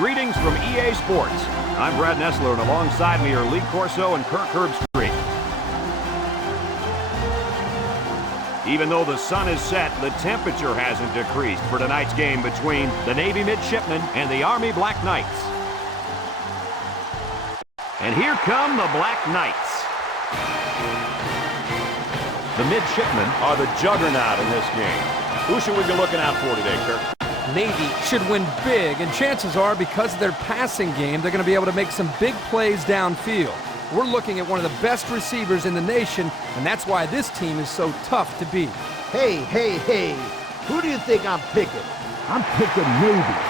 Greetings from EA Sports. I'm Brad Nessler, and alongside me are Lee Corso and Kirk Herbstreit. Even though the sun is set, the temperature hasn't decreased for tonight's game between the Navy Midshipmen and the Army Black Knights. And here come the Black Knights. The Midshipmen are the juggernaut in this game. Who should we be looking out for today, Kirk? Navy should win big, and chances are, because of their passing game, they're going to be able to make some big plays downfield. We're looking at one of the best receivers in the nation, and that's why this team is so tough to beat. Hey, who do you think I'm picking? I'm picking Navy.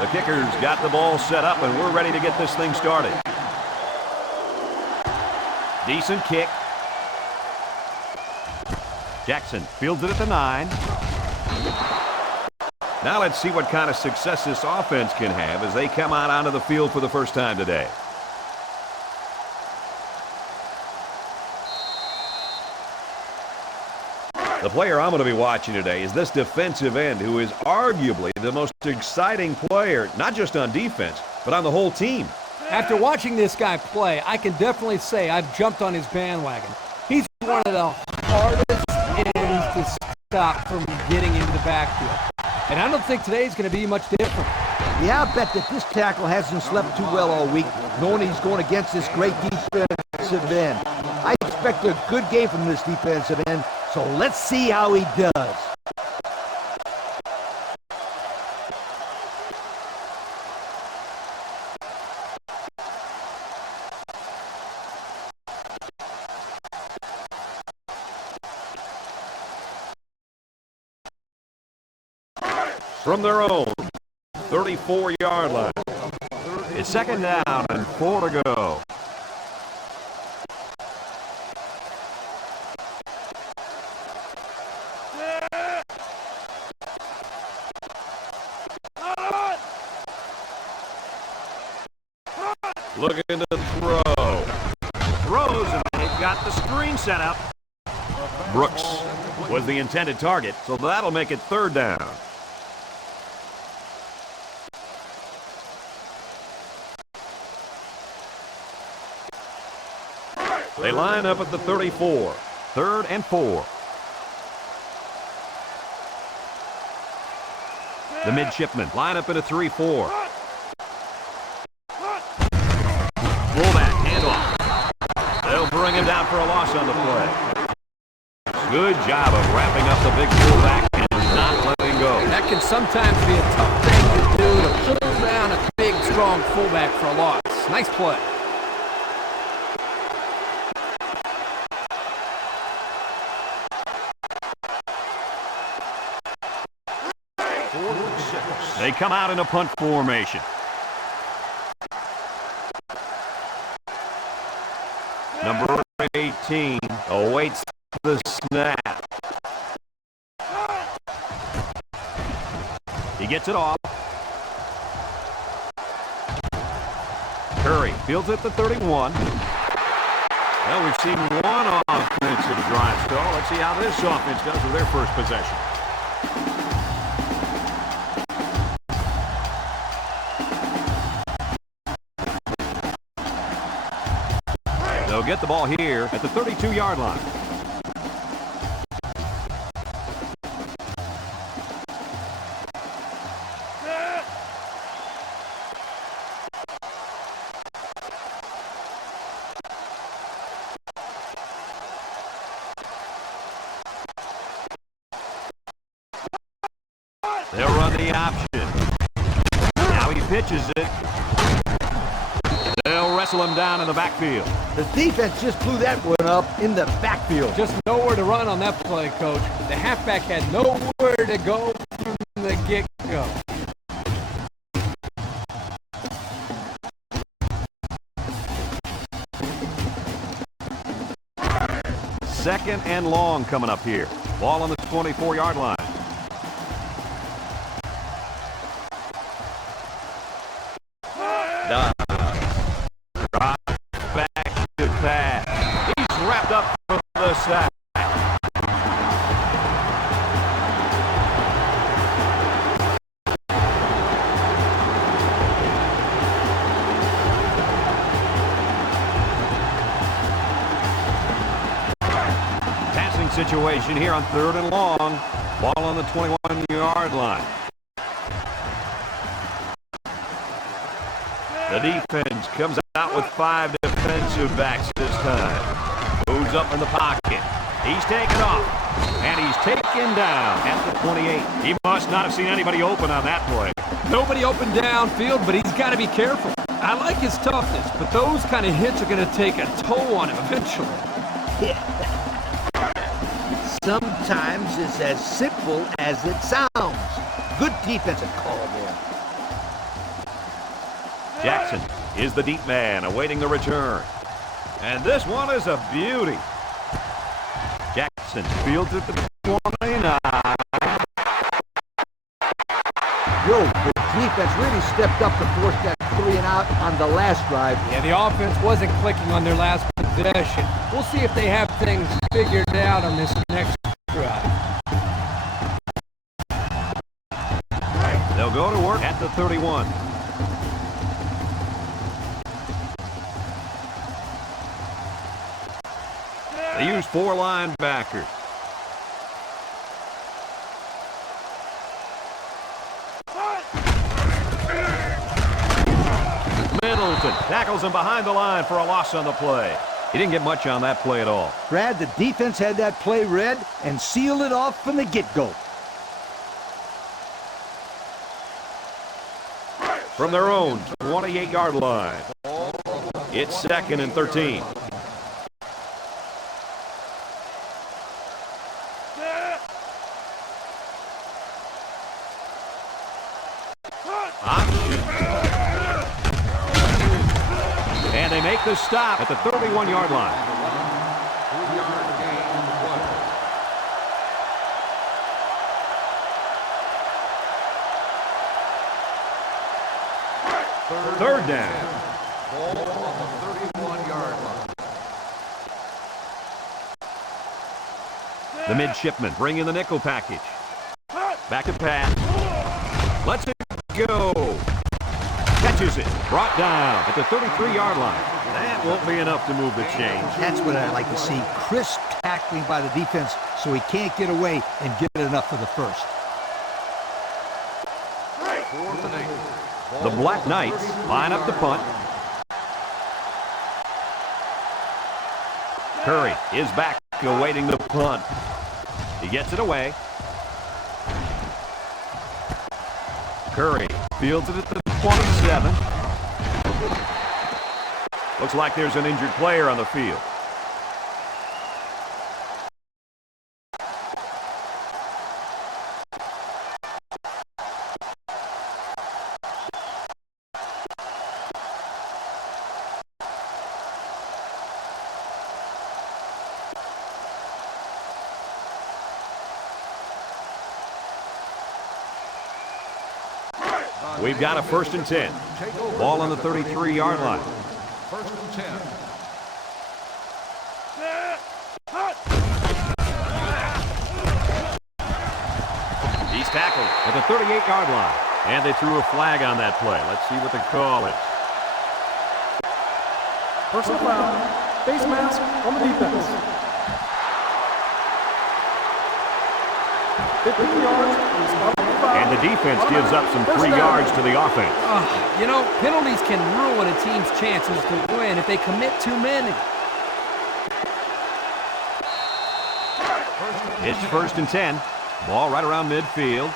The kickers got the ball set up, and we're ready to get this thing started. Decent kick. Jackson fields it at the 9. Now let's see what kind of success this offense can have as they come out onto the field for the first time today. The player I'm going to be watching today is this defensive end, who is arguably the most exciting player, not just on defense, but on the whole team. After watching this guy play, I can definitely say I've jumped on his bandwagon. He's one of the hardest ends to stop from getting into the backfield. And I don't think today's going to be much different. Yeah, I bet that this tackle hasn't slept too well all week, knowing he's going against this great defensive end. I expect a good game from this defensive end, so let's see how he does. From their own 34-yard line. It's second down and 4 to go. Looking to throw. Throws, and they've got the screen set up. Brooks was the intended target, so that'll make it third down. They line up at the 34. Third and 4. The Midshipmen line up in a 3-4. Fullback, handoff. They'll bring him down for a loss on the play. Good job of wrapping up the big fullback and not letting go. That can sometimes be a tough thing to do, to pull down a big, strong fullback for a loss. Nice play. They come out in a punt formation. Number 18 awaits the snap. He gets it off. Curry fields at the 31. Well, we've seen one offensive drive stall. Let's see how this offense does with their first possession. They'll get the ball here at the 32-yard line. They'll run the option. Now he pitches it. They'll wrestle him down in the backfield. The defense just blew that one up in the backfield. Just nowhere to run on that play, Coach. The halfback had nowhere to go from the get-go. Second and long coming up here. Ball on the 24-yard line. Drop back to pass. He's wrapped up for the sack. Passing situation here on third and long. Ball on the 21-yard line. The defense comes out with 5 defensive backs this time. Moves up in the pocket. He's taken off. And he's taken down at the 28. He must not have seen anybody open on that play. Nobody open downfield, but he's got to be careful. I like his toughness, but those kind of hits are going to take a toll on him eventually. Sometimes it's as simple as it sounds. Good defensive call there. Jackson is the deep man awaiting the return. And this one is a beauty. Jackson fields at the 29. The defense really stepped up to force that 3 and out on the last drive. Yeah, the offense wasn't clicking on their last possession. We'll see if they have things figured out on this next drive. They'll go to work at the 31. They use 4 linebackers. Middleton tackles him behind the line for a loss on the play. He didn't get much on that play at all. Brad, the defense had that play read and sealed it off from the get-go. From their own 28-yard line, it's 2nd and 13. And they make the stop at the 31-yard line. Third down. Ball on the 31-yard line. The midshipmen bring in the nickel package. Back to pass. Let's it go. Catches it. Brought down at the 33-yard line. That won't be enough to move the chains. That's what I like to see. Crisp tackling by the defense so he can't get away and get enough for the first. The Black Knights line up the punt. Curry is back awaiting the punt. He gets it away. Curry fields it at the 27. Looks like there's an injured player on the field. We've got a 1st and 10. Ball on the 33-yard line. 1st and 10. He's tackled at the 38-yard line. And they threw a flag on that play. Let's see what the call is. Personal foul. Face mask on the defense. 15 yards. And the defense gives up some 3 yards to the offense. You know, penalties can ruin a team's chances to win if they commit too many. It's 1st and 10. Ball right around midfield.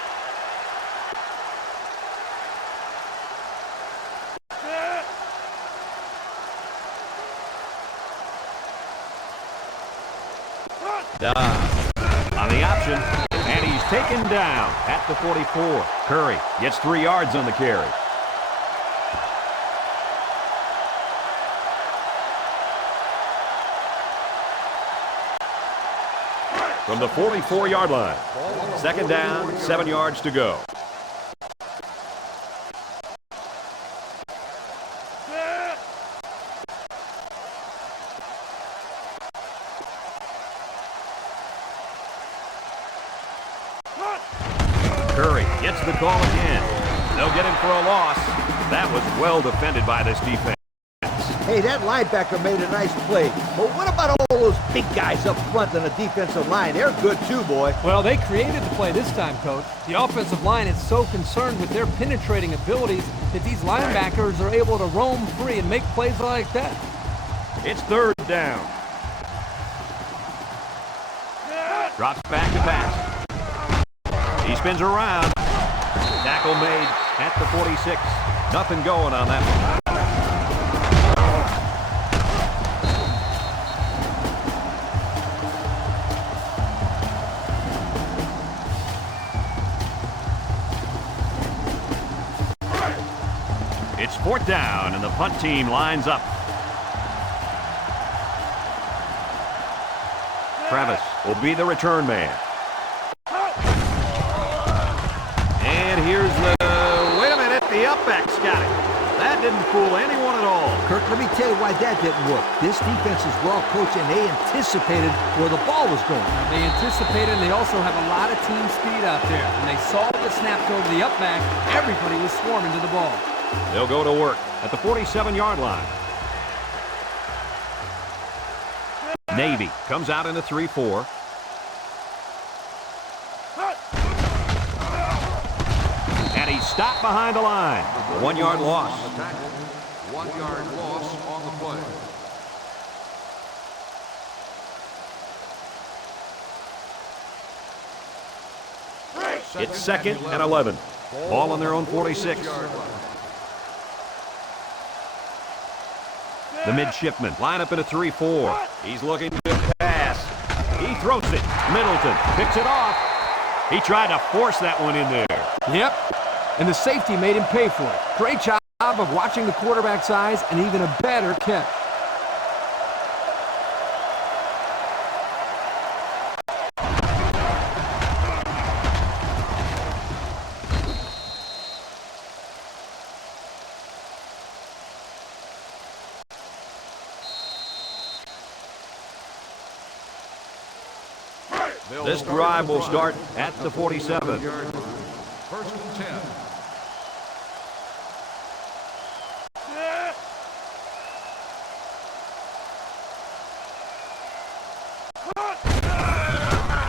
On the option, and he's taken down at the 44. Curry gets 3 yards on the carry. From the 44-yard line. Second down, 7 yards to go. Curry gets the call again. They'll get him for a loss. That was well defended by this defense. Hey, that linebacker made a nice play. But what about all those big guys up front on the defensive line? They're good too, boy. Well, they created the play this time, Coach. The offensive line is so concerned with their penetrating abilities that these linebackers are able to roam free and make plays like that. It's third down. Drops back to pass. He spins around. Tackle made at the 46. Nothing going on that one. It's fourth down, and the punt team lines up. Travis will be the return man. And here's the... Wait a minute, the upback's got it. That didn't fool anyone at all. Kirk, let me tell you why that didn't work. This defense is well coached, and they anticipated where the ball was going. They anticipated, and they also have a lot of team speed out there. When they saw the snaps over the upback, everybody was swarming to the ball. They'll go to work at the 47-yard line. Navy comes out in a 3-4. And he's stopped behind the line. 1-yard loss. 1-yard loss on the play. It's second and 11. Ball on their own 46. The midshipman line up in a 3-4. He's looking to pass. He throws it. Middleton picks it off. He tried to force that one in there. Yep, and the safety made him pay for it. Great job of watching the quarterback's eyes, and even a better catch. This drive will start at the 47. First and 10.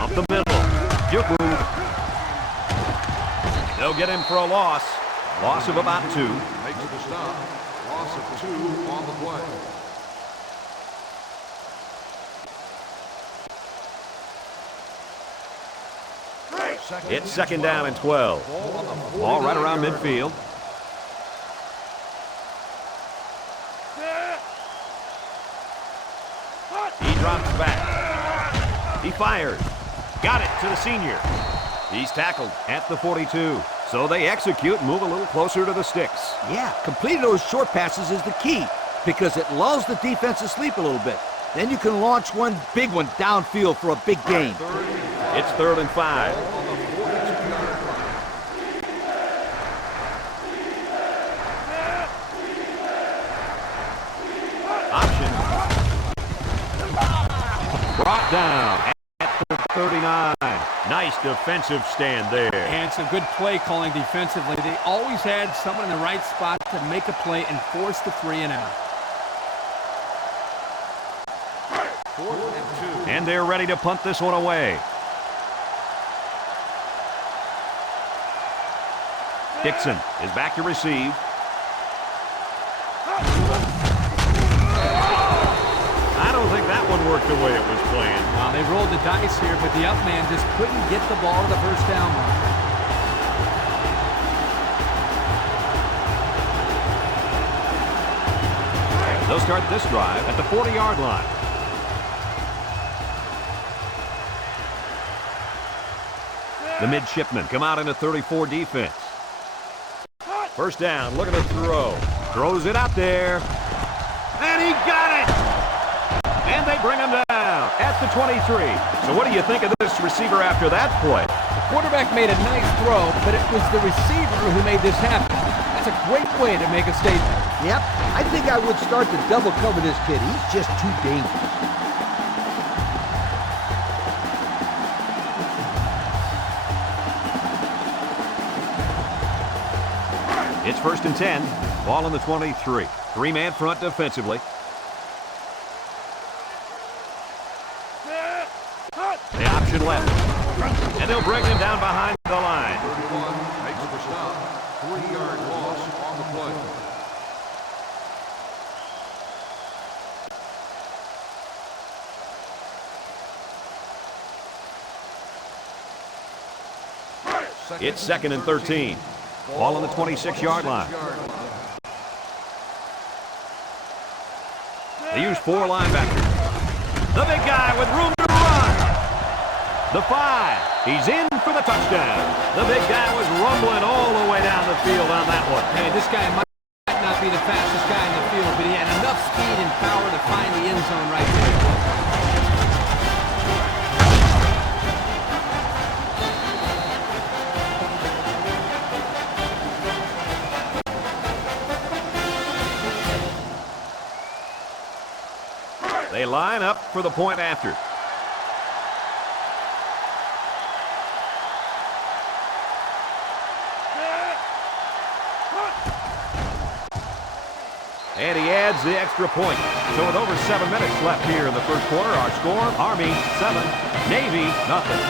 Up the middle. Juku. They'll get him for a loss. Loss of about 2. Makes the stop. Loss of 2 on the play. It's second down and 12. Ball right around midfield. He drops back. He fires. Got it to the senior. He's tackled at the 42. So they execute and move a little closer to the sticks. Yeah, completing those short passes is the key because it lulls the defense to sleep a little bit. Then you can launch one big one downfield for a big gain. It's third and 5. Option. Brought down at the 39. Nice defensive stand there. And some good play calling defensively. They always had someone in the right spot to make a play and force the 3 and out. And they're ready to punt this one away. Dixon is back to receive. I don't think that one worked the way it was planned. They rolled the dice here, but the up man just couldn't get the ball to the first down mark. They'll start this drive at the 40-yard line. The midshipmen come out into 34 defense. First down, looking to throw. Throws it out there. And he got it! And they bring him down at the 23. So what do you think of this receiver after that play? The quarterback made a nice throw, but it was the receiver who made this happen. That's a great way to make a statement. Yep, I think I would start to double cover this kid. He's just too dangerous. It's first and 10. Ball on the 23. Three-man front defensively. The option left. And they'll bring him down behind the line. 31 makes the stop. 3-yard loss on the play. It's second and 13. Ball on the 26-yard line. They use 4 linebackers. The big guy with room to run. The 5. He's in for the touchdown. The big guy was rumbling all the way down the field on that one. Hey, this guy might not be the fastest guy in the field, but he had enough speed and power to find the end zone right there. They line up for the point after. And he adds the extra point. So with over 7 minutes left here in the first quarter, our score, Army 7, Navy nothing.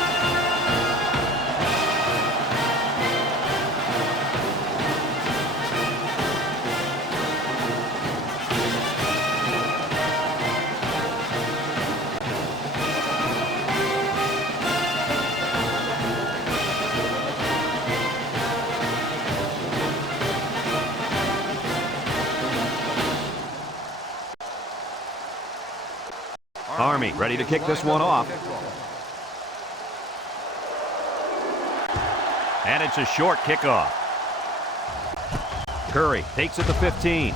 Army ready to kick this one off. And it's a short kickoff. Curry takes it to 15.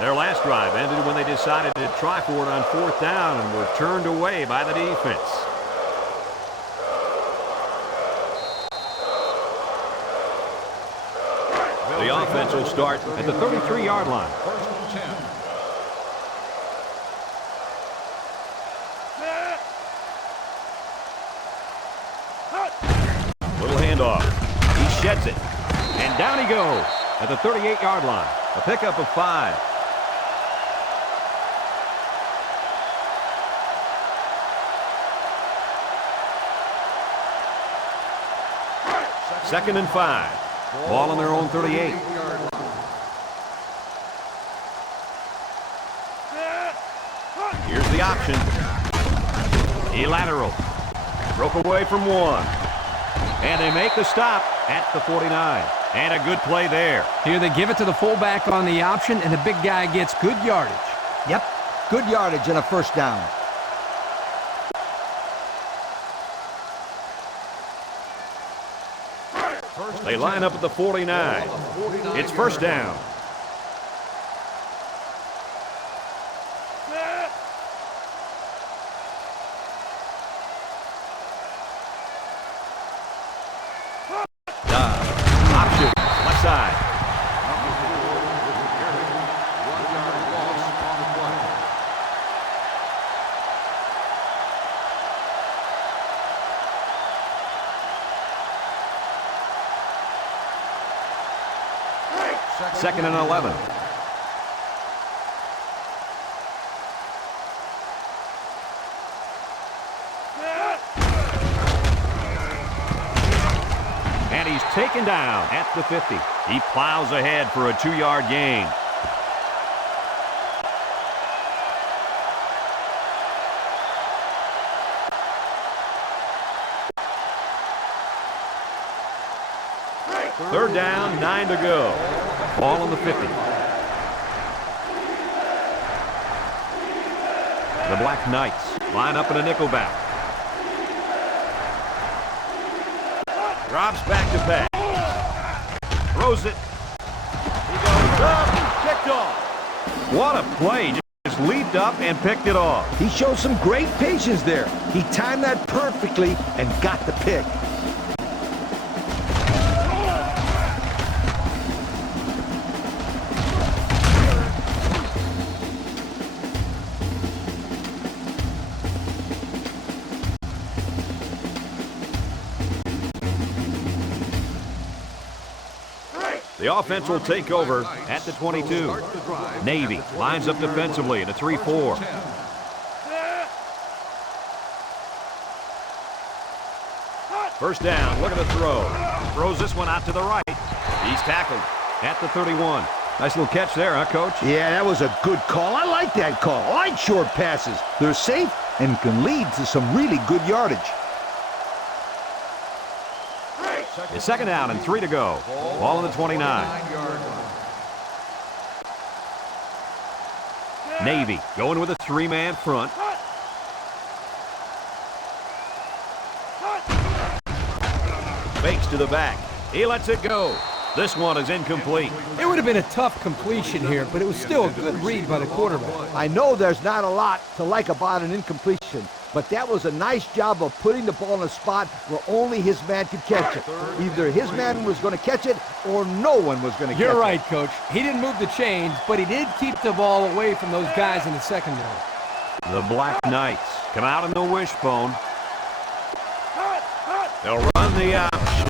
Their last drive ended when they decided to try for it on 4th down and were turned away by the defense. The offense will start at the 33-yard line. First and 10. Little handoff. He sheds it. And down he goes at the 38-yard line. A pickup of 5. Second and 5. Ball on their own 38. Here's the option. He lateral. Broke away from 1. And they make the stop at the 49. And a good play there. Here they give it to the fullback on the option, and the big guy gets good yardage. Yep, good yardage and a first down. They line up at the 49. It's first down. Option, left side. Number 4 with the carry. 1-yard loss on the play. Second and 11. And he's taken down at the 50. He plows ahead for a 2-yard gain. Third down, 9 to go. Ball on the 50. The Black Knights line up in a nickel back. Drops back to pass. Throws it. He goes up. Picked off. What a play. Just leaped up and picked it off. He showed some great patience there. He timed that perfectly and got the pick. The offense will take over at the 22. Navy lines up defensively in a 3-4. First down, look at the throw. Throws this one out to the right. He's tackled at the 31. Nice little catch there, huh, Coach? Yeah, that was a good call. I like that call. I like short passes. They're safe and can lead to some really good yardage. It's second down and 3 to go. Ball on the 29. Navy going with a 3-man front. Fakes to the back. He lets it go. This one is incomplete. It would have been a tough completion here, but it was still a good read by the quarterback. I know there's not a lot to like about an incompletion, but that was a nice job of putting the ball in a spot where only his man could catch it. Either his man was going to catch it or no one was going to catch it. You're right, Coach. He didn't move the chains, but he did keep the ball away from those guys in the secondary. The Black Knights come out in the wishbone. They'll run the option.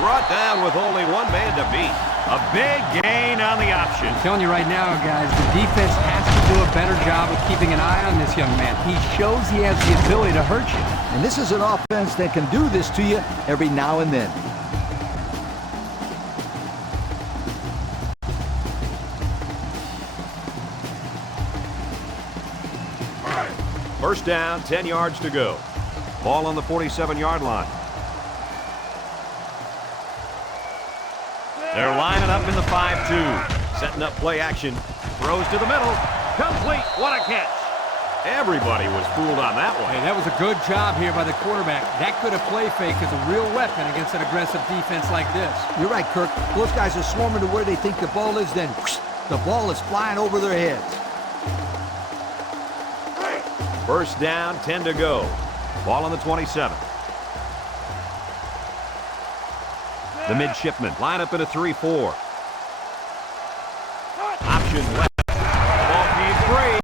Brought down with only one man to beat. A big gain on the option. I'm telling you right now, guys, the defense has to do a better job of keeping an eye on this young man. He shows he has the ability to hurt you. And this is an offense that can do this to you every now and then. First down, 10 yards to go. Ball on the 47-yard line. They're lining up in the 5-2. Setting up play action. Throws to the middle. Complete. What a catch. Everybody was fooled on that one. Hey, that was a good job here by the quarterback. That could have play fake as a real weapon against an aggressive defense like this. You're right, Kirk. Those guys are swarming to where they think the ball is, then whoosh, the ball is flying over their heads. First down, 10 to go. Ball on the 27. The midshipmen line up in a 3-4. Option left. Ball came free.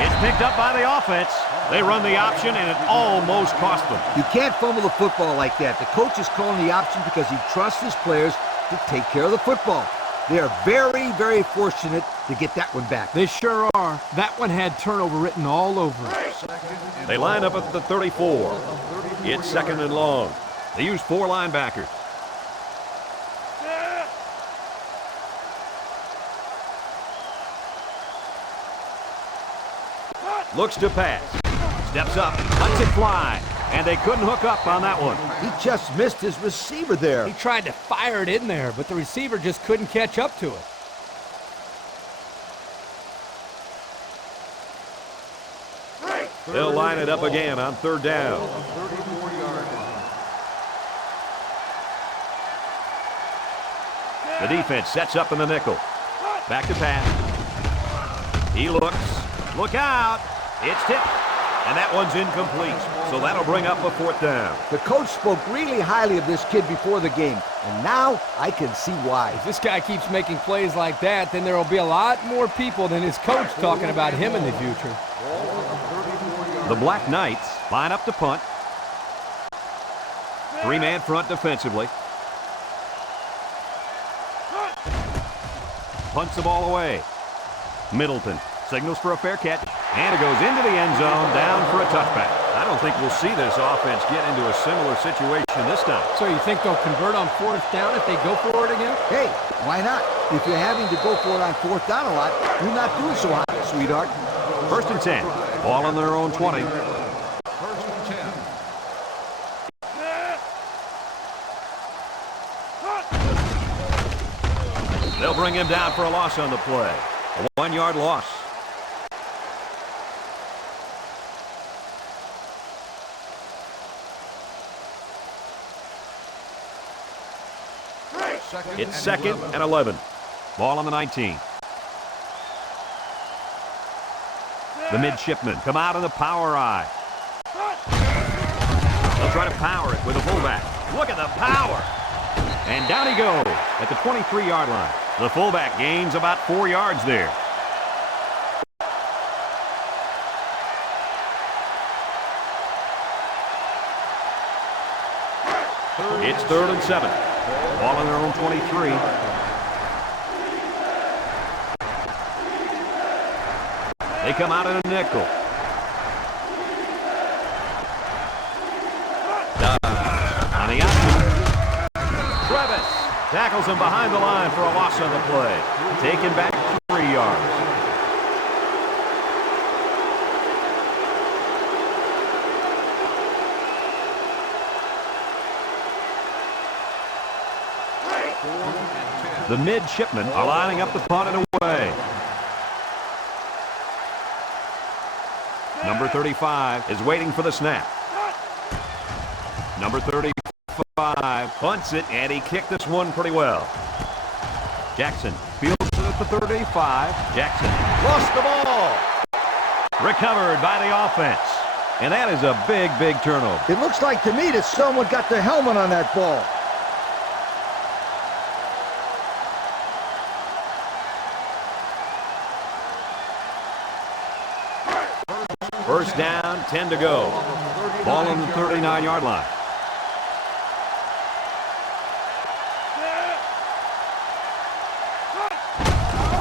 It's picked up by the offense. They run the option, and it almost cost them. You can't fumble the football like that. The coach is calling the option because he trusts his players to take care of the football. They are very, very fortunate to get that one back. They sure are. That one had turnover written all over it. They line up at the 34. It's second and long. They use 4 linebackers. Looks to pass. Steps up. Lets it fly. And they couldn't hook up on that one. He just missed his receiver there. He tried to fire it in there, but the receiver just couldn't catch up to it. They'll line it up again on third down. The defense sets up in the nickel. Back to pass. He looks. Look out. It's tipped. And that one's incomplete. So that'll bring up a fourth down. The coach spoke really highly of this kid before the game, and now I can see why. If this guy keeps making plays like that, then there will be a lot more people than his coach talking about him in the future. The Black Knights line up to punt. 3-man front defensively. Punts the ball away. Middleton signals for a fair catch, and it goes into the end zone, down for a touchback. I don't think we'll see this offense get into a similar situation this time. So you think they'll convert on fourth down if they go for it again? Hey, why not? If you're having to go for it on fourth down a lot, you're not doing so hot, sweetheart. First and 10. Ball on their own 20. They'll bring him down for a loss on the play. A 1-yard loss. It's 2nd and 11. Ball on the 19. The midshipmen come out in the power I. They'll try to power it with a fullback. Look at the power. And down he goes at the 23-yard line. The fullback gains about 4 yards there. It's 3rd and 7. Ball on their own 23. They come out in a nickel. On the option. Travis tackles him behind the line for a loss on the play. Taken back 3 yards. The midshipmen are lining up the punt and away. Number 35 is waiting for the snap. Number 35 punts it, and he kicked this one pretty well. Jackson fields it at the 35. Jackson lost the ball. Recovered by the offense. And that is a big, big turnover. It looks like to me that someone got the helmet on that ball. First down, 10 to go. Ball on the 39-yard line.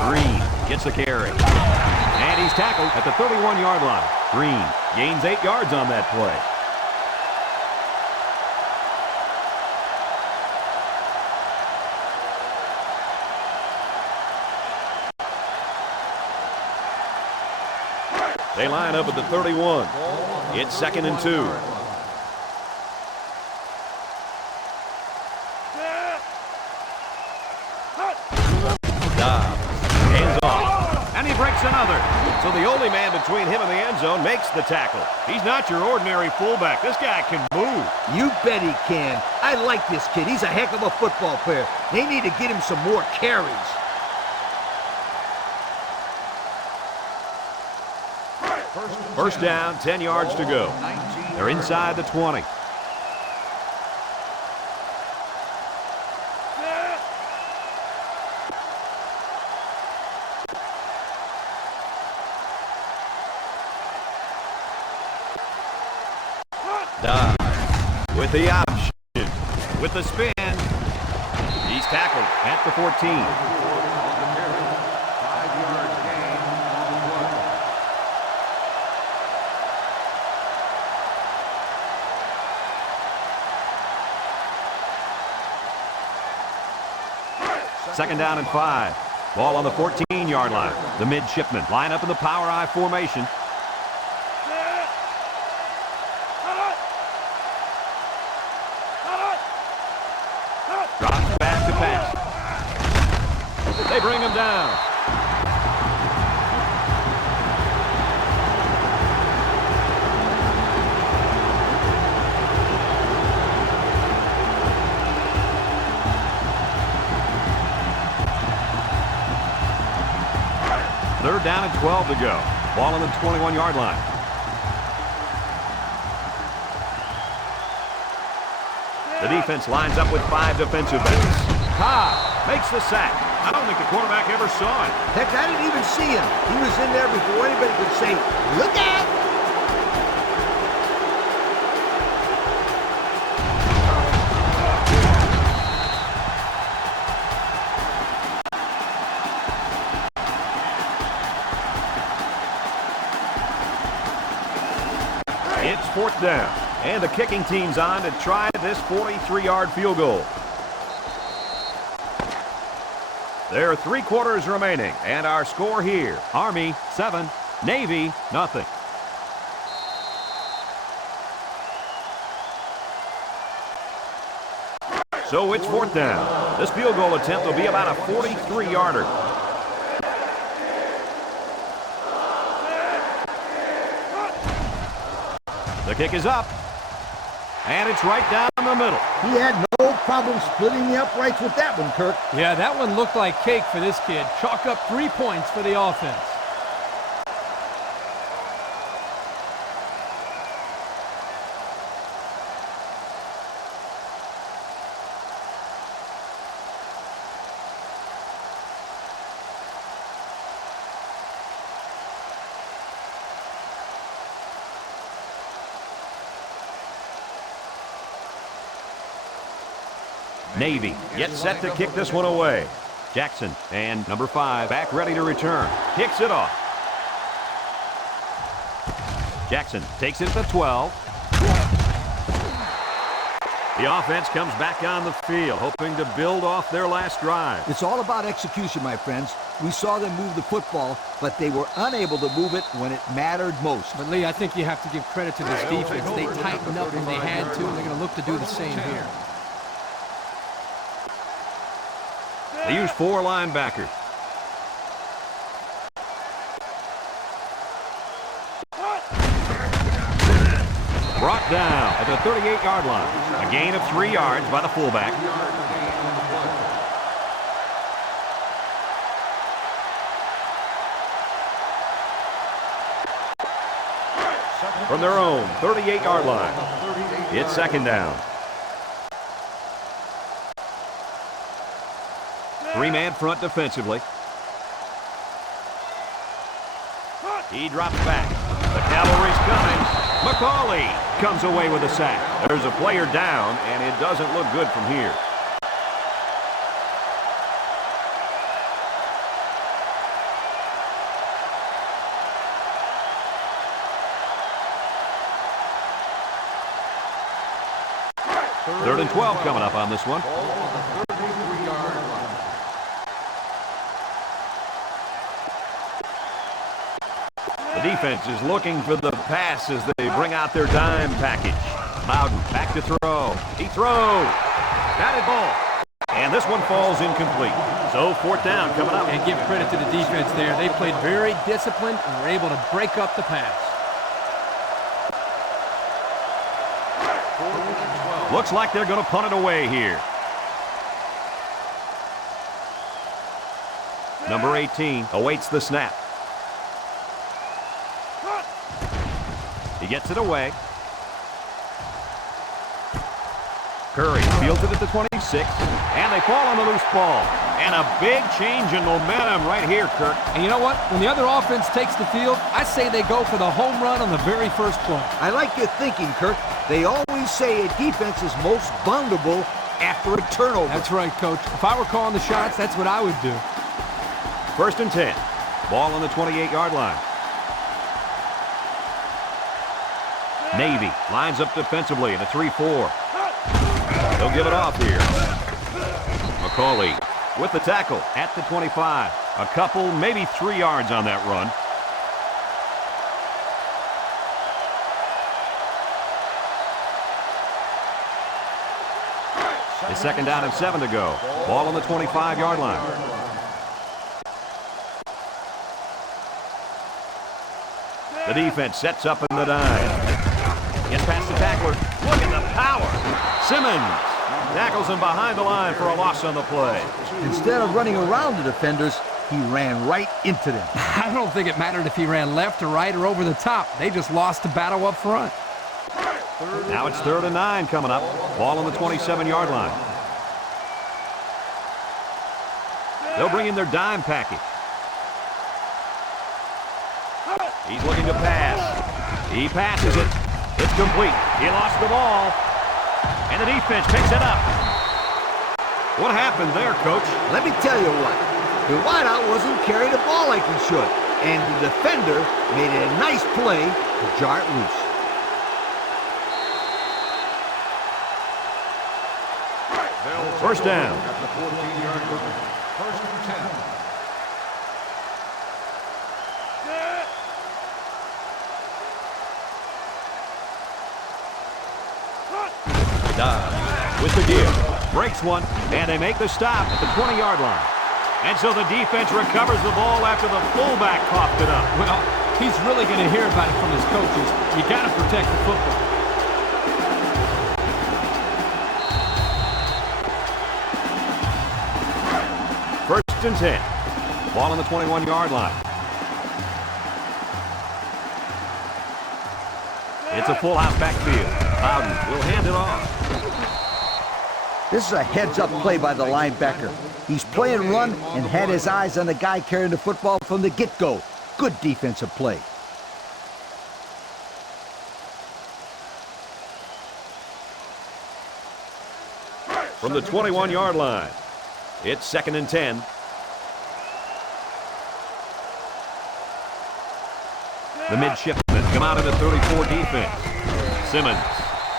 Green gets the carry. And he's tackled at the 31-yard line. Green gains 8 yards on that play. They line up at the 31. It's 2nd and 2. Dobbs hands off, and he breaks another. So the only man between him and the end zone makes the tackle. He's not your ordinary fullback. This guy can move. You bet he can. I like this kid. He's a heck of a football player. They need to get him some more carries. First down, 10 yards to go. They're inside the 20. Dobbs with the option, with the spin. He's tackled at the 14. 5-yard gain on the play. Second down and 5. Ball on the 14-yard line. The midshipmen line up in the power I formation. Drops back to pass. They bring him down. Third down and 12 to go. Ball on the 21-yard line. The defense lines up with 5 defensive backs. Cobb makes the sack. I don't think the quarterback ever saw it. Heck, I didn't even see him. He was in there before anybody could say, "Look out!" It's 4th down, and the kicking team's on to try this 43-yard field goal. There are 3 quarters remaining, and our score here, Army 7, Navy nothing. So it's 4th down. This field goal attempt will be about a 43-yarder. The kick is up, and it's right down the middle. He had no problem splitting the uprights with that one, Kirk. Yeah, that one looked like cake for this kid. Chalk up 3 points for the offense. Navy gets set to kick this one away. Jackson and number 5 back ready to return. Kicks it off. Jackson takes it to 12. The offense comes back on the field, hoping to build off their last drive. It's all about execution, my friends. We saw them move the football, but they were unable to move it when it mattered most. But, Lee, I think you have to give credit to this defense. They tightened up when they had to, and they're going to look to do the same here. They use 4 linebackers. Brought down at the 38-yard line. A gain of 3 yards by the fullback. From their own 38-yard line, it's second down. 3-man front defensively. He drops back. The cavalry's coming. McCauley comes away with a sack. There's a player down, and it doesn't look good from here. Third and 12 coming up on this one. The defense is looking for the pass as they bring out their dime package. Loudon back to throw. He throws. Batted ball. And this one falls incomplete. So 4th down coming up. And give credit to the defense there. They played very disciplined and were able to break up the pass. Looks like they're going to punt it away here. Number 18 awaits the snap. He gets it away. Curry fields it at the 26, and they fall on the loose ball. And a big change in momentum right here, Kirk. And you know what? When the other offense takes the field, I say they go for the home run on the very first play. I like your thinking, Kirk. They always say a defense is most vulnerable after a turnover. That's right, Coach. If I were calling the shots, that's what I would do. 1st and 10. Ball on the 28-yard line. Navy lines up defensively in a 3-4. They'll give it off here. McCauley with the tackle at the 25. A couple, maybe 3 yards on that run. It's 2nd down and 7 to go. Ball on the 25-yard line. The defense sets up in the dime. Gets past the tackler. Look at the power. Simmons tackles him behind the line for a loss on the play. Instead of running around the defenders, he ran right into them. I don't think it mattered if he ran left or right or over the top. They just lost the battle up front. Now it's 3rd and 9 coming up. Ball on the 27-yard line. They'll bring in their dime package. He's looking to pass. He passes it. It's complete. He lost the ball. And the defense picks it up. What happened there, Coach? Let me tell you what. The wideout wasn't carrying the ball like he should. And the defender made it a nice play to jar it loose. First down. At the 14-yard line. 1st and 10. Dobbs with the give. Breaks one, and they make the stop at the 20-yard line. And so the defense recovers the ball after the fullback coughed it up. Well, he's really going to hear about it from his coaches. You got to protect the football. and 10. Ball on the 21-yard line. It's a full house backfield. Bowden will hand it off. This is a heads-up play by the linebacker. He's playing run and had his eyes on the guy carrying the football from the get-go. Good defensive play. From the 21-yard line, it's 2nd and 10. The midshipmen come out in the 34 defense. Simmons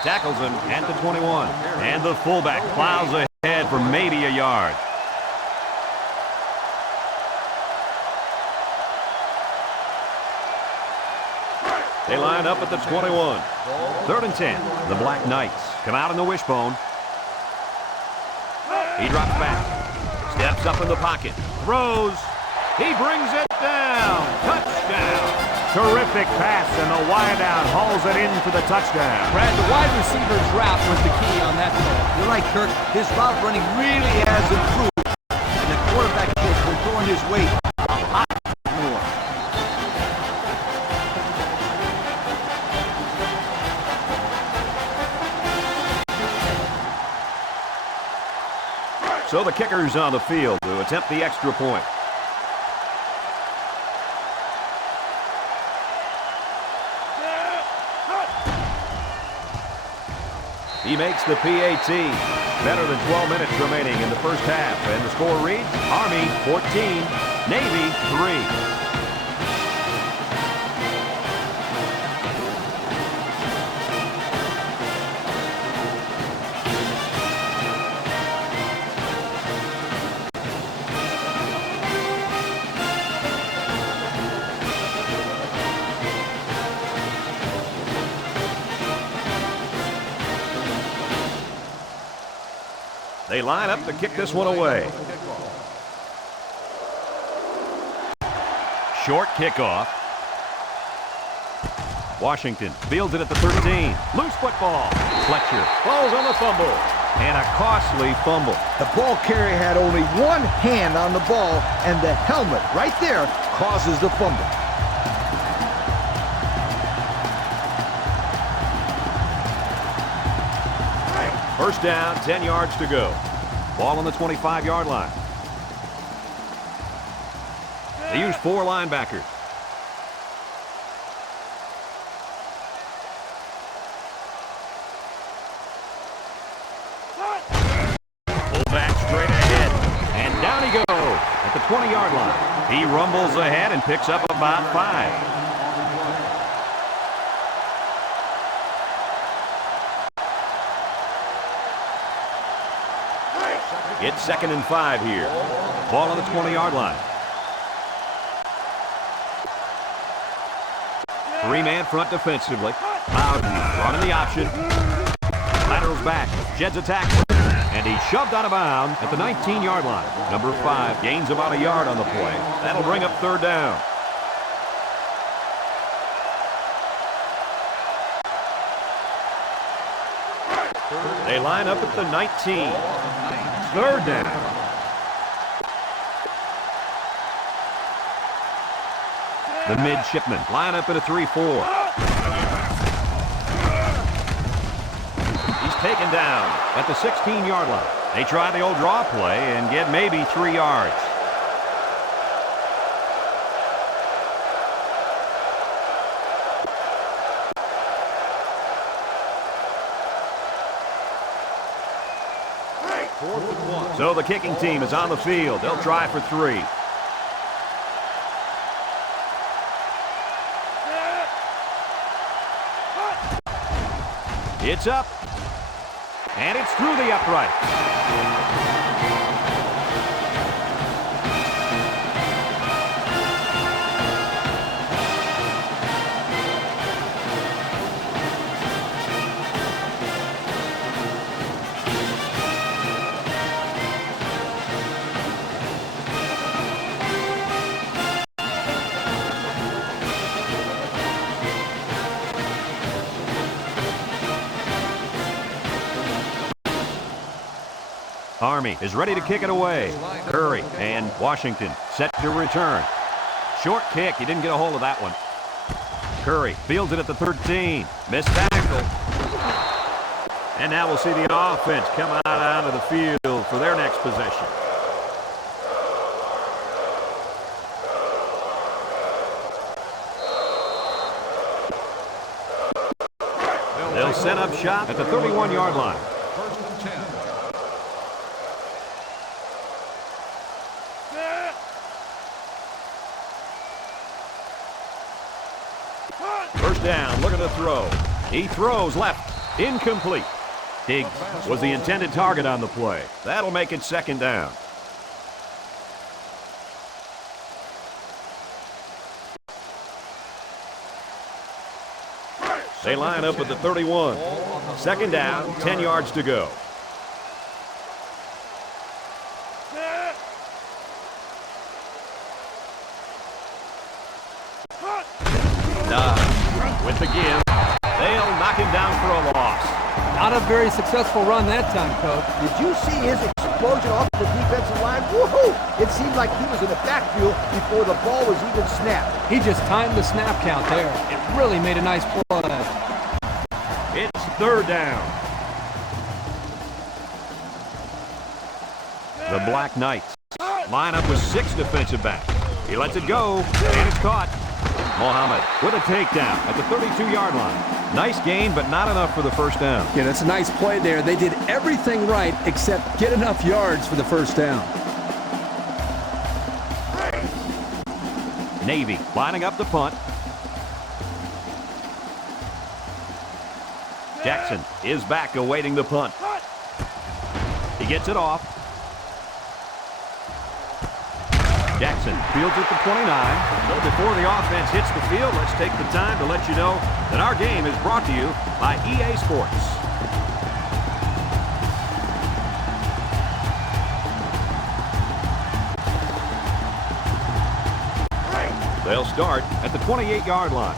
tackles him at the 21. And the fullback plows ahead for maybe a yard. They line up at the 21. 3rd and 10. The Black Knights come out in the wishbone. He drops back. Steps up in the pocket. Throws. He brings it down. Touchdown. Terrific pass, and the wideout hauls it in for the touchdown. Brad, the wide receiver's route was the key on that play. You're right, Kirk. His route running really has improved. And the quarterback has been throwing his weight a lot more. So the kicker's on the field to attempt the extra point. He makes the PAT. Better than 12 minutes remaining in the first half. And the score reads, Army 14, Navy 3. They line up to kick this one away. Short kickoff. Washington fields it at the 13. Loose football. Fletcher falls on the fumble. And a costly fumble. The ball carrier had only one hand on the ball, and the helmet right there causes the fumble. First down, 10 yards to go. Ball on the 25-yard line. They use 4 linebackers. Fullback straight ahead. And down he goes at the 20-yard line. He rumbles ahead and picks up about 5. It's 2nd and 5 here. Ball on the 20-yard line. 3-man front defensively. Bowden running the option. Laterals back. Jed's a tackle. And he's shoved out of bounds at the 19-yard line. Number 5 gains about a yard on the play. That'll bring up 3rd down. They line up at the 19. 3rd down. The midshipmen line up in a 3-4. He's taken down at the 16-yard line. They try the old draw play and get maybe 3 yards. So the kicking team is on the field. They'll try for 3. It's up. And it's through the upright. Army is ready to kick it away. Curry and Washington set to return. Short kick. He didn't get a hold of that one. Curry fields it at the 13. Missed tackle. And now we'll see the offense come out onto the field for their next possession. They'll set up shop at the 31-yard line. First and 10. First down, look at the throw. He throws left, incomplete. Diggs was the intended target on the play. That'll make it second down. They line up at the 31. Second down, 10 yards to go. With the give, they'll knock him down for a loss. Not a very successful run that time, Coach. Did you see his explosion off the defensive line? Woohoo! It seemed like he was in the backfield before the ball was even snapped. He just timed the snap count there. It really made a nice play. It's third down. The Black Knights line up with 6 defensive backs. He lets it go, and it's caught. Mohammed with a takedown at the 32-yard line. Nice gain, but not enough for the first down. Yeah, that's a nice play there. They did everything right except get enough yards for the first down. Navy lining up the punt. Jackson is back awaiting the punt. He gets it off. Jackson fields at the 29. So before the offense hits the field, let's take the time to let you know that our game is brought to you by EA Sports. They'll start at the 28-yard line.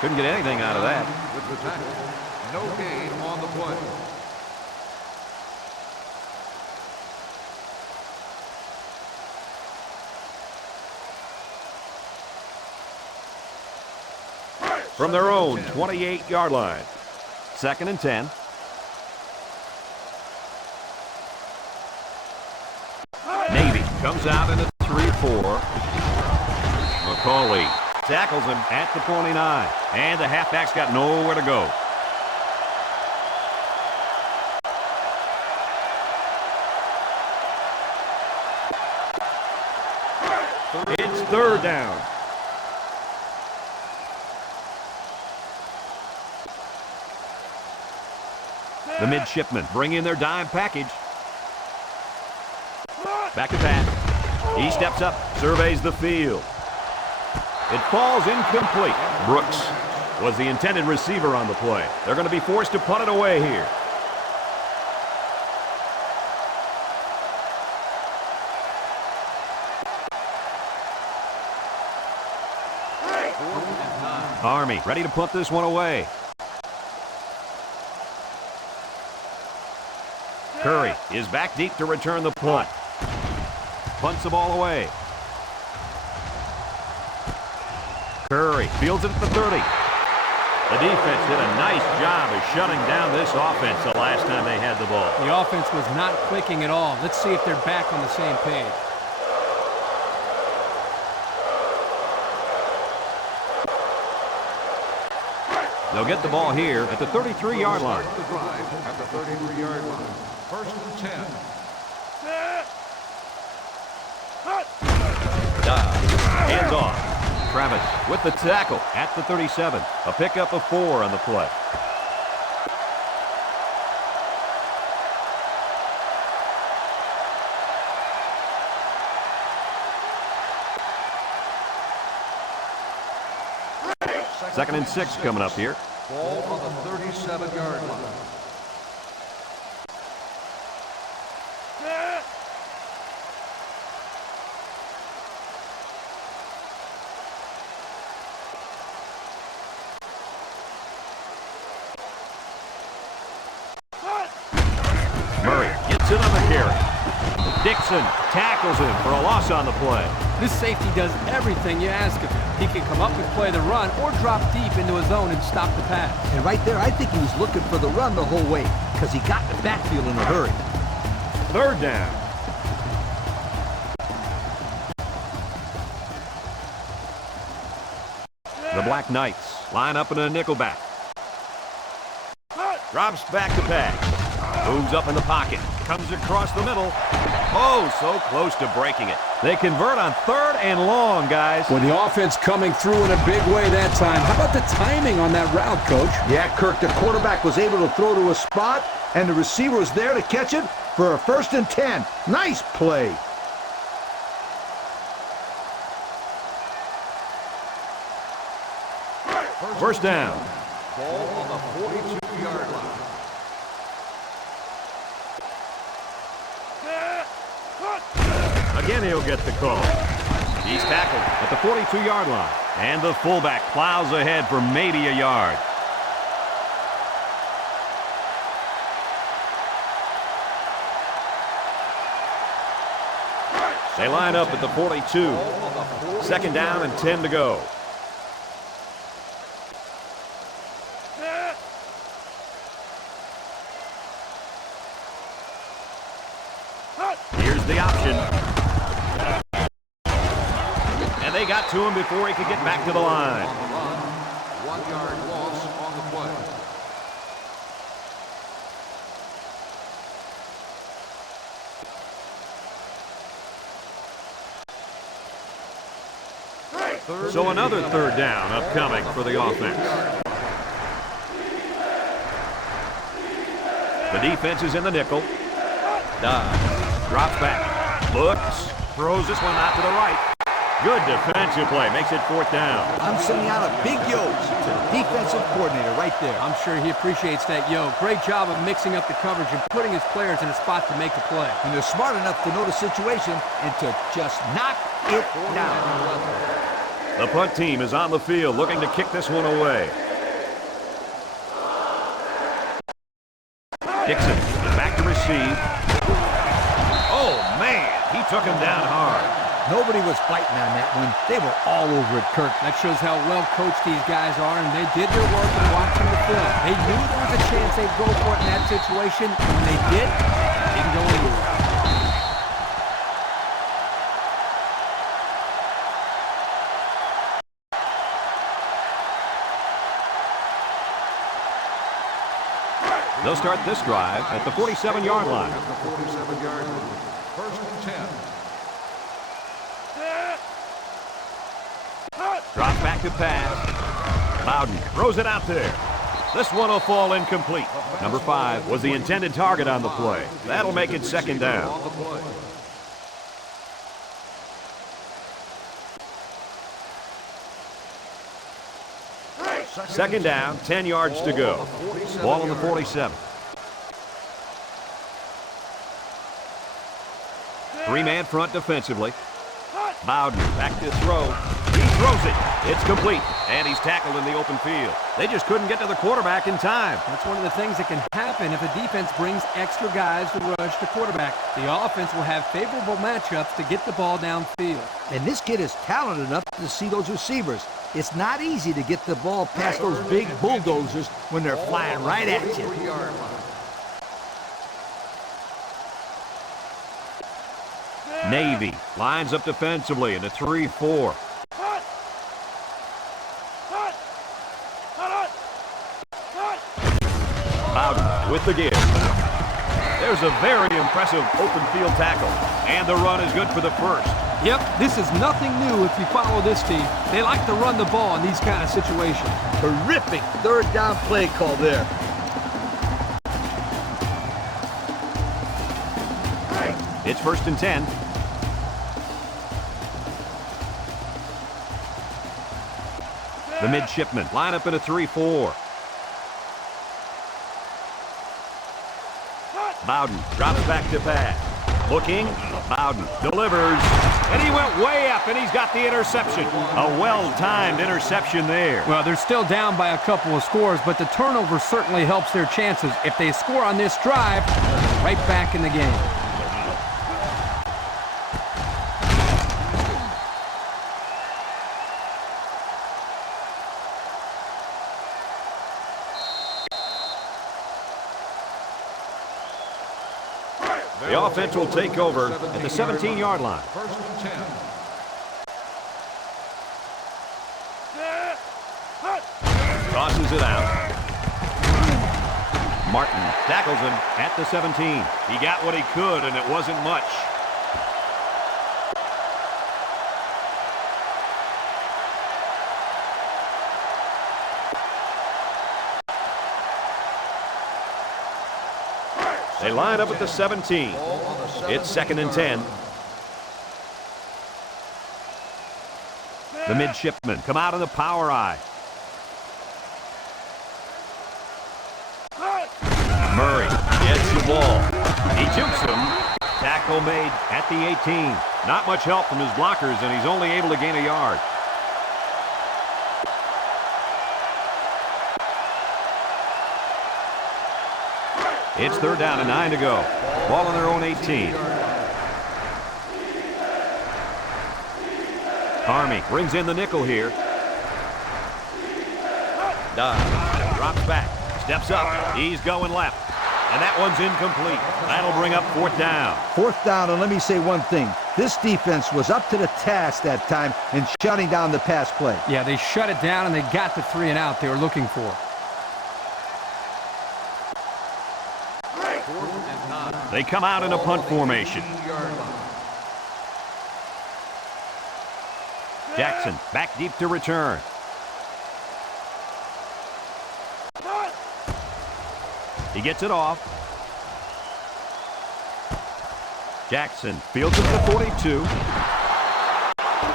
Couldn't get anything out of that. With the tackle. No gain on the play. From their own 28-yard line. Second and 10. Navy comes out in a 3-4. McCauley tackles him at the 29. And the halfback's got nowhere to go. It's third down. The midshipmen bring in their dime package. Back to Pat. He steps up, surveys the field. It falls incomplete. Brooks was the intended receiver on the play. They're going to be forced to punt it away here. Army ready to punt this one away. Curry is back deep to return the punt. Punts the ball away. Curry fields it at the 30. The defense did a nice job of shutting down this offense the last time they had the ball. The offense was not clicking at all. Let's see if they're back on the same page. They'll get the ball here at the 33-yard line. The drive at the 33-yard line. First and 10. Hands off. Travis with the tackle at the 37. A pickup of 4 on the play. Second and 6 coming up here. Ball on the 37-yard line. Dixon tackles him for a loss on the play. This safety does everything you ask of him. He can come up and play the run or drop deep into his zone and stop the pass. And right there, I think he was looking for the run the whole way because he got in the backfield in a hurry. 3rd down. The Black Knights line up in a nickelback. Drops back to pass. Moves up in the pocket. Comes across the middle. Oh, so close to breaking it. They convert on 3rd and long, guys. Well, the offense coming through in a big way that time. How about the timing on that route, Coach? Yeah, Kirk, the quarterback was able to throw to a spot, and the receiver was there to catch it for a 1st and 10. Nice play. First down. Ball on the 42-yard line. Again, he'll get the call. He's tackled at the 42-yard line. And the fullback plows ahead for maybe a yard. They line up at the 42. 2nd down and 10 to go. Here's the option. And they got to him before he could get back to the line. On the run, 1-yard loss on the play. So another 3rd down upcoming for the offense. The defense is in the nickel. Drops back. Looks. Throws this one out to the right. Good defensive play. Makes it 4th down. I'm sending out a big yo to the defensive coordinator right there. I'm sure he appreciates that yo. Great job of mixing up the coverage and putting his players in a spot to make the play. And they're smart enough to know the situation and to just knock it down. The punt team is on the field looking to kick this one away. Dixon is back to receive. Oh, man. He took him down hard. Nobody was fighting on that one. They were all over it, Kirk. That shows how well coached these guys are, and they did their work in watching the film. They knew there was a chance they'd go for it in that situation, and when they did, it didn't go anywhere. They'll start this drive at the 47-yard line. At the 47-yard line. 1st and 10. Drop back to pass. Bowden throws it out there. This one will fall incomplete. Number 5 was the intended target on the play. That'll make it 2nd down. On the play. Second down, 10 yards to go. Ball on the 47. 3-man front defensively. Bowden back to throw. He throws it. It's complete. And he's tackled in the open field. They just couldn't get to the quarterback in time. That's one of the things that can happen if a defense brings extra guys to rush the quarterback. The offense will have favorable matchups to get the ball downfield. And this kid is talented enough to see those receivers. It's not easy to get the ball past those big bulldozers when they're flying right at you. 3-yard line. Navy lines up defensively in a 3-4. Bowden with the give. There's a very impressive open field tackle. And the run is good for the first. Yep, this is nothing new if you follow this team. They like to run the ball in these kind of situations. Terrific 3rd down play call there. It's 1st and 10. The midshipmen line up in a 3-4. Bowden drops back to pass. Looking, Bowden delivers, and he went way up, and he's got the interception. A well-timed interception there. Well, they're still down by a couple of scores, but the turnover certainly helps their chances. If they score on this drive, right back in the game. The offense will take over at the 17-yard line. First and 10. Tosses it out. Martin tackles him at the 17. He got what he could, and it wasn't much. They line up at the 17. It's second and 10. The midshipmen come out in the power eye. Murray gets the ball. He jukes him. Tackle made at the 18. Not much help from his blockers, and he's only able to gain a yard. It's third down and 9 to go. Ball on their own 18. Army brings in the nickel here. Dives, drops back, steps up. He's going left. And that one's incomplete. That'll bring up fourth down. Fourth down, and let me say one thing. This defense was up to the task that time in shutting down the pass play. Yeah, they shut it down, and they got the 3 and out they were looking for. They come out in a punt formation. Jackson back deep to return. He gets it off. Jackson fields it to the 42.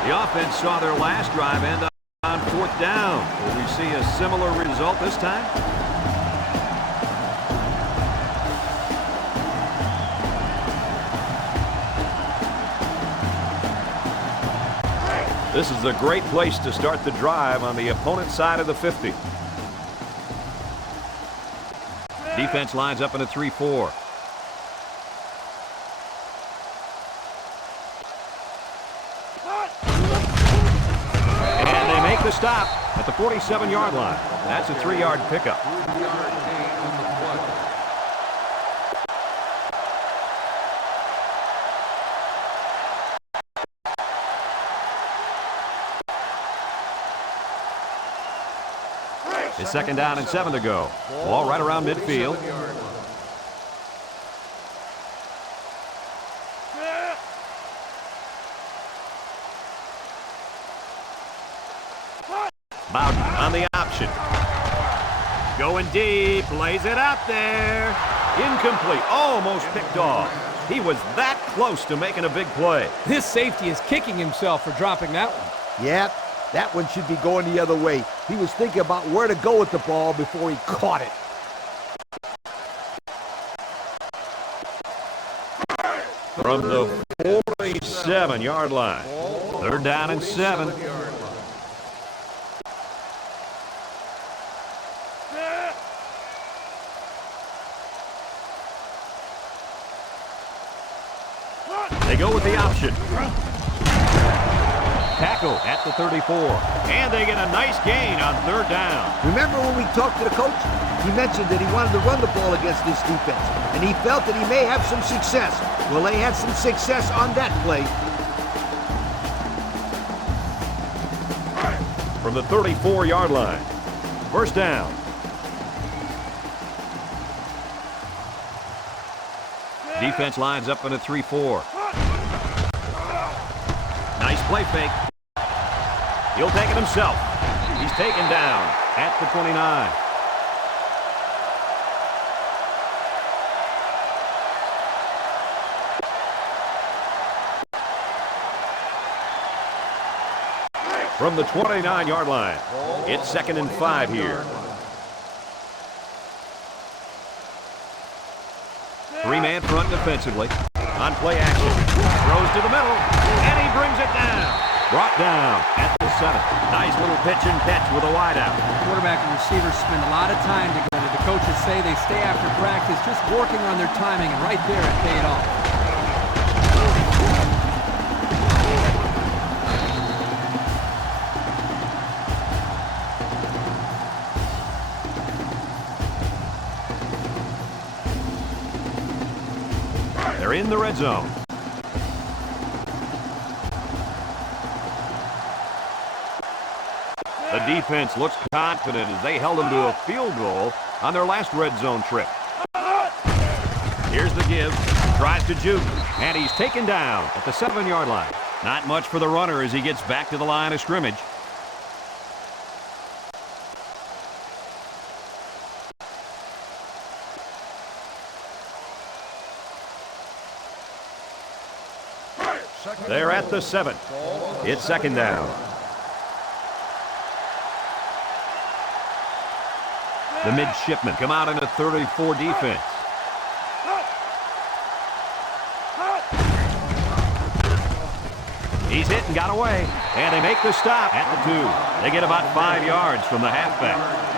The offense saw their last drive end on fourth down. Will we see a similar result this time? This is a great place to start the drive on the opponent's side of the 50. Defense lines up in a 3-4. And they make the stop at the 47-yard line. That's a 3-yard pickup. 3-yard gain on the play. It's second down and 7 to go. Ball right around midfield. Bowden on the option. Going deep, lays it out there. Incomplete, almost picked off. He was that close to making a big play. This safety is kicking himself for dropping that one. Yep, that one should be going the other way. He was thinking about where to go with the ball before he caught it. From the 47-yard line. Third down and 7. They go with the option. Tackle at the 34. And they get a nice gain on third down. Remember when we talked to the coach? He mentioned that he wanted to run the ball against this defense, and he felt that he may have some success. Well, they had some success on that play. From the 34-yard line. First down. Defense lines up in a 3-4. Nice play fake. He'll take it himself. He's taken down at the 29. From the 29-yard line, it's second and 5 here. Three-man front defensively. On play action. Throws to the middle, and he brings it down. Brought down at the 7. Nice little pitch and catch with a wideout. Quarterback and receivers spend a lot of time together. The coaches say they stay after practice just working on their timing, and right there it paid off. They're in the red zone. The defense looks confident as they held them to a field goal on their last red zone trip. Here's the give. Tries to juke, and he's taken down at the 7-yard line. Not much for the runner as he gets back to the line of scrimmage. They're at the 7. It's second down. The midshipmen come out in a 34 defense. He's hit and got away, and they make the stop at the 2. They get about 5 yards from the halfback.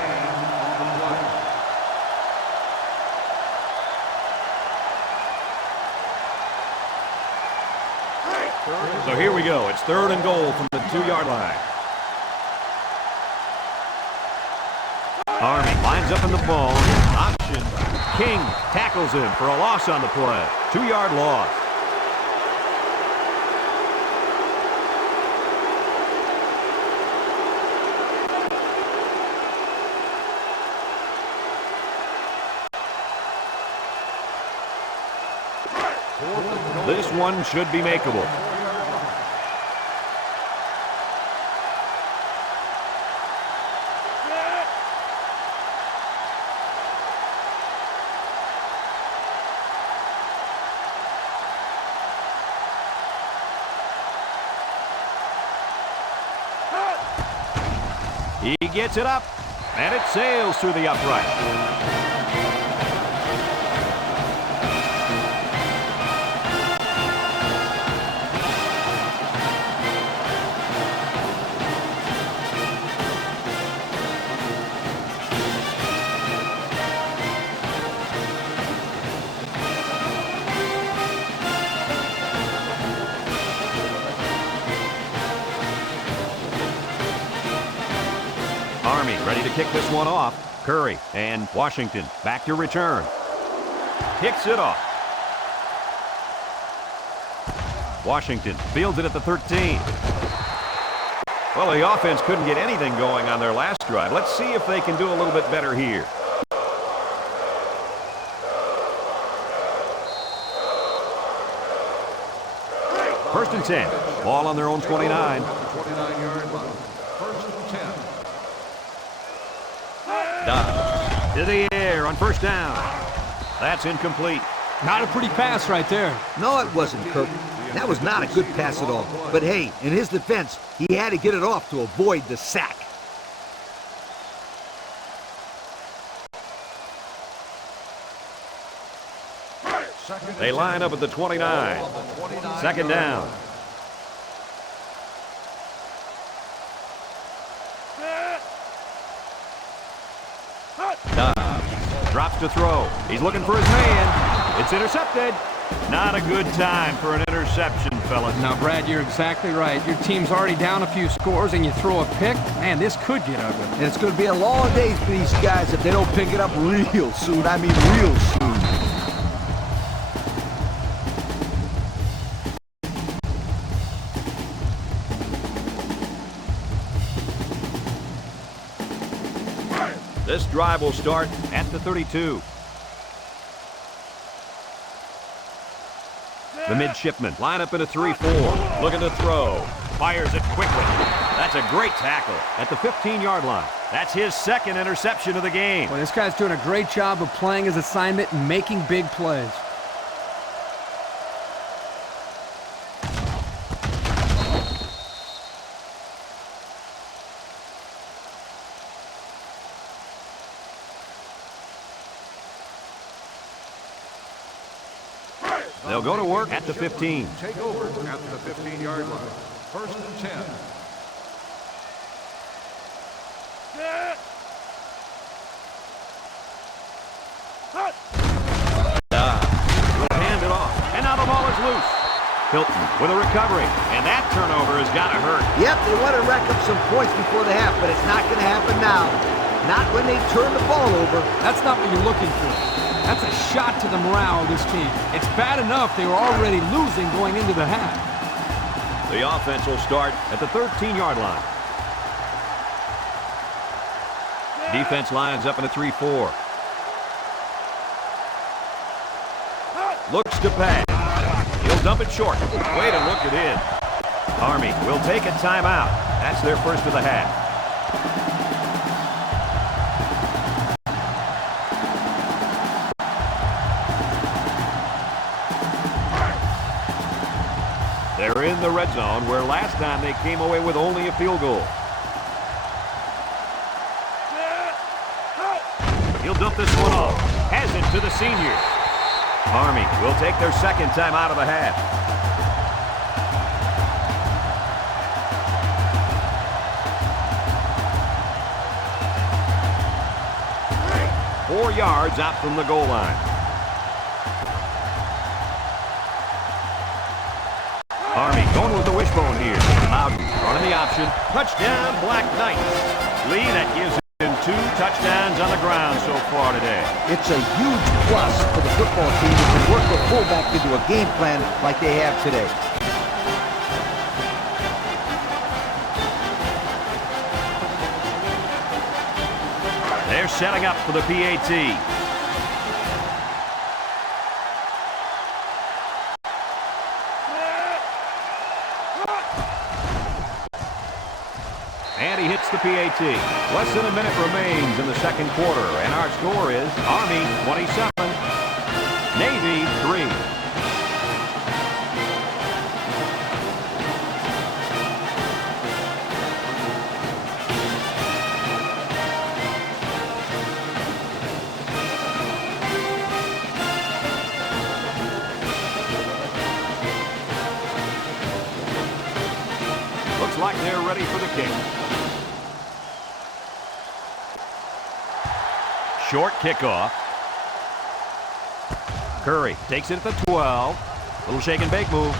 So here we go. It's 3rd and goal from the 2-yard line. Army lines up in the ball. Option. King tackles him for a loss on the play. 2-yard loss. This one should be makeable. He gets it up, and it sails through the upright. Army ready to kick this one off. Curry and Washington back to return. Kicks it off. Washington fields it at the 13. Well, the offense couldn't get anything going on their last drive. Let's see if they can do a little bit better here. First and 10. Ball on their own 29. 29-yard line. First and 10. Dobbs to the air on first down. That's incomplete. Not a pretty pass right there. No, it wasn't, Kirk. That was not a good pass at all. But hey, in his defense, he had to get it off to avoid the sack. They line up at the 29. Second down. Dobbs drops to throw. He's looking for his man. It's intercepted. Not a good time for an interception, fellas. Now, Brad, you're exactly right. Your team's already down a few scores, and you throw a pick. Man, this could get ugly. And it's going to be a long day for these guys if they don't pick it up real soon. I mean real soon. This drive will start at the 32. The midshipmen line up in a 3-4. Looking to throw. Fires it quickly. That's a great tackle at the 15-yard line. That's his second interception of the game. Well, this guy's doing a great job of playing his assignment and making big plays. They'll go to work at the 15. Take over at the 15-yard line. First and 10. Will hand it off, and now the ball is loose. Hilton with a recovery, and that turnover has got to hurt. Yep, they want to rack up some points before the half, but it's not going to happen now. Not when they turn the ball over. That's not what you're looking for. That's a shot to the morale of this team. It's bad enough they were already losing going into the half. The offense will start at the 13-yard line. Defense lines up in a 3-4. Looks to pass. He'll dump it short. Way to look it in. Army will take a timeout. That's their first of the half. They're in the red zone, where last time they came away with only a field goal. He'll dump this one off. Has it to the senior. Army will take their second time out of the half. Four yards out from the goal line. Army going with the wishbone here. Loudon running the option. Touchdown, Black Knights. Lee, that gives him 2 touchdowns on the ground so far today. It's a huge plus for the football team to work the fullback into a game plan like they have today. They're setting up for the PAT. And he hits the PAT. Less than a minute remains in the second quarter, and our score is Army 27, Navy 3. Looks like they're ready for the kick. Short kickoff. Curry takes it at the 12. Little shake and bake move.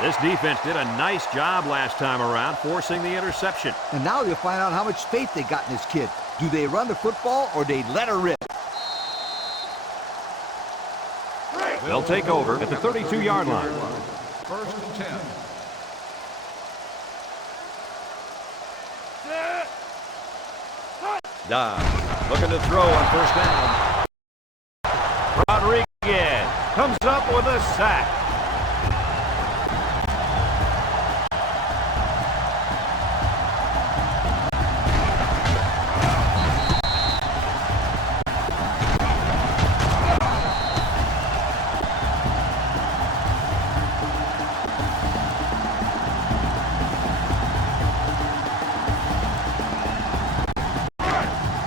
This defense did a nice job last time around, forcing the interception. And now you'll find out how much faith they got in this kid. Do they run the football or they let her rip? They'll take over at the 32-yard line. First and 10. Dobbs looking to throw on first down. Rodriguez comes up with a sack.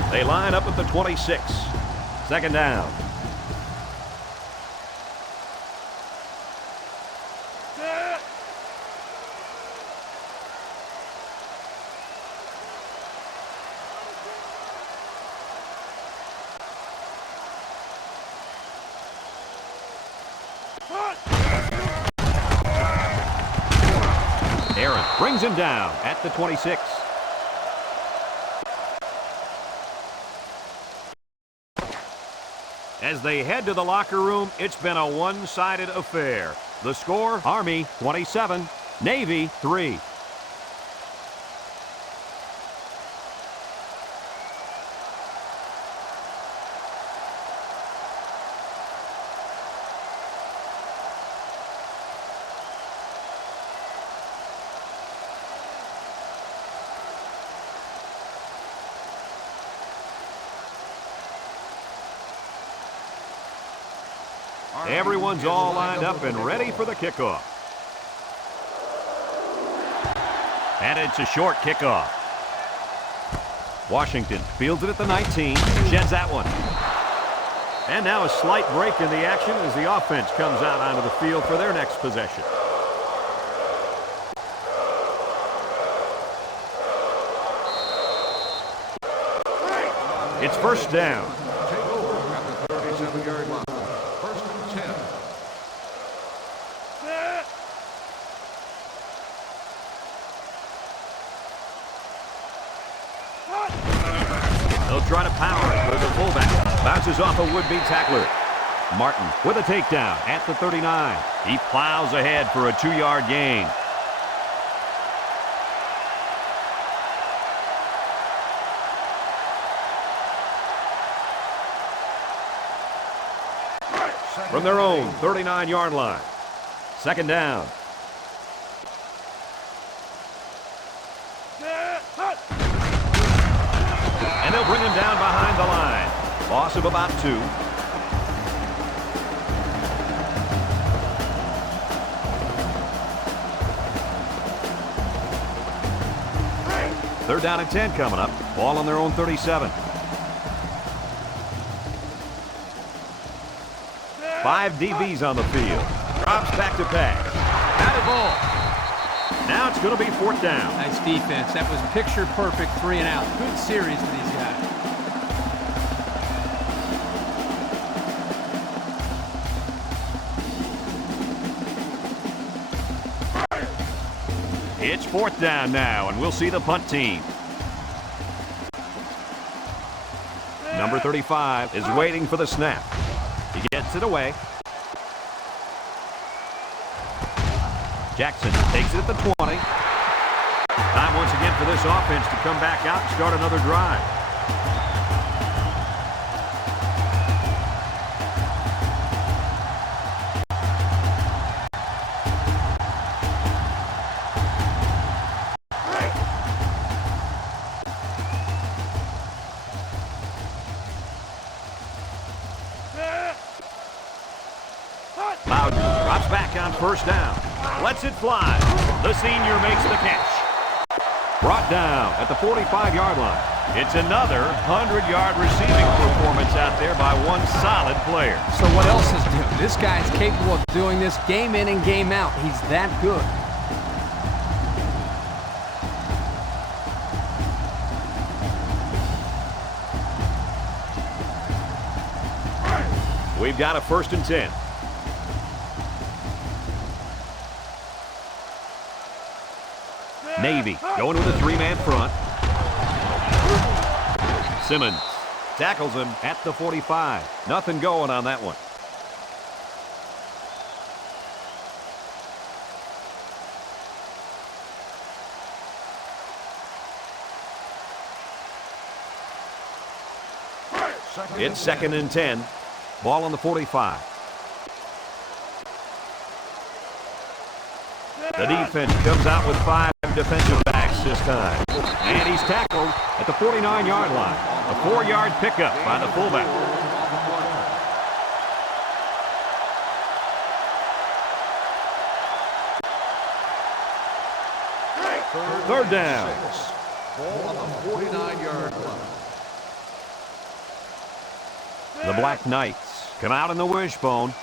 They line up at the 26. Second down. Aaron brings him down at the 26. As they head to the locker room, it's been a one-sided affair. The score, Army 27, Navy 3. Everyone's all lined up and ready for the kickoff. And it's a short kickoff. Washington fields it at the 19, sheds that one. And now a slight break in the action as the offense comes out onto the field for their next possession. It's first down. Take over at the 37-yard line. First and 10. They'll try to power it with the fullback. Bounces off a would-be tackler. Martin with a takedown at the 39. He plows ahead for a 2-yard gain. From their own 39-yard line. Second down. And they'll bring him down behind the line. Loss of about 2. Third down and 10 coming up. Ball on their own 37. 5 DBs on the field. Drops back to pass. Out of ball. Now it's going to be 4th down. Nice defense. That was picture perfect 3 and out. Good series for these guys. It's 4th down now, and we'll see the punt team. Number 35 is waiting for the snap. He gets it away. Jackson takes it at the 20. Time once again for this offense to come back out and start another drive. Loudon drops back on 1st down. Lets it fly. The senior makes the catch. Brought down at the 45-yard line. It's another 100-yard receiving performance out there by one solid player. So what else is new? This guy is capable of doing this game in and game out. He's that good. We've got a 1st and 10. Navy going with a 3-man front. Simmons tackles him at the 45. Nothing going on that one. It's 2nd and 10. Ball on the 45. The defense comes out with 5 defensive backs this time. And he's tackled at the 49-yard line. A 4-yard pickup by the fullback. Third down. Ball on the 49-yard line. The Black Knights come out in the wishbone.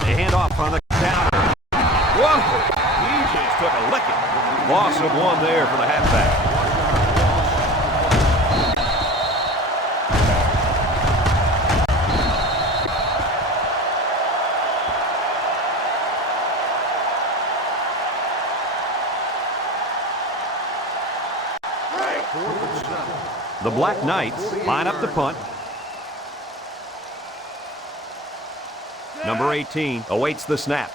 They hand off on the counter. Whoa! He just took a licking. Loss of 1 there for the halfback. The Black Knights line up the punt. Number 18 awaits the snap.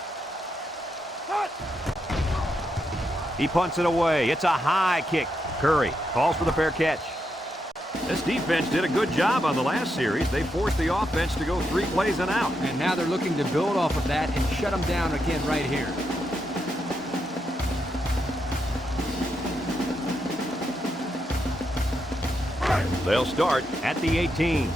He punts it away. It's a high kick. Curry calls for the fair catch. This defense did a good job on the last series. They forced the offense to go 3 plays and out. And now they're looking to build off of that and shut them down again right here. They'll start at the 18.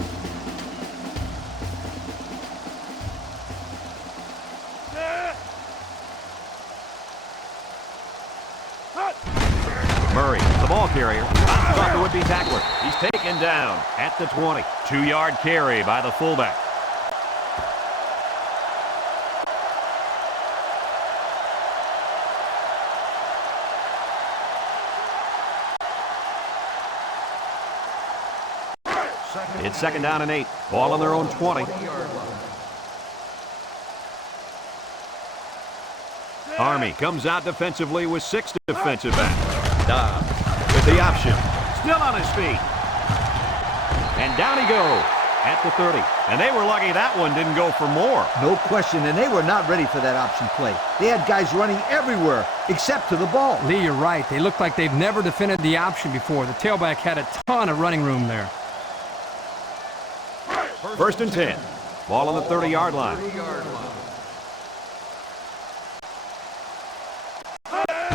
Murray, the ball carrier, bounces off the would-be tackler. He's taken down at the 20. 2-yard carry by the fullback. It's 2nd down and 8. Ball on their own 20. Army comes out defensively with 6 defensive backs. Dobbs with the option. Still on his feet. And down he goes at the 30. And they were lucky that one didn't go for more. No question, and they were not ready for that option play. They had guys running everywhere except to the ball. Lee, you're right. They look like they've never defended the option before. The tailback had a ton of running room there. First and 10. Ball on the 30-yard line.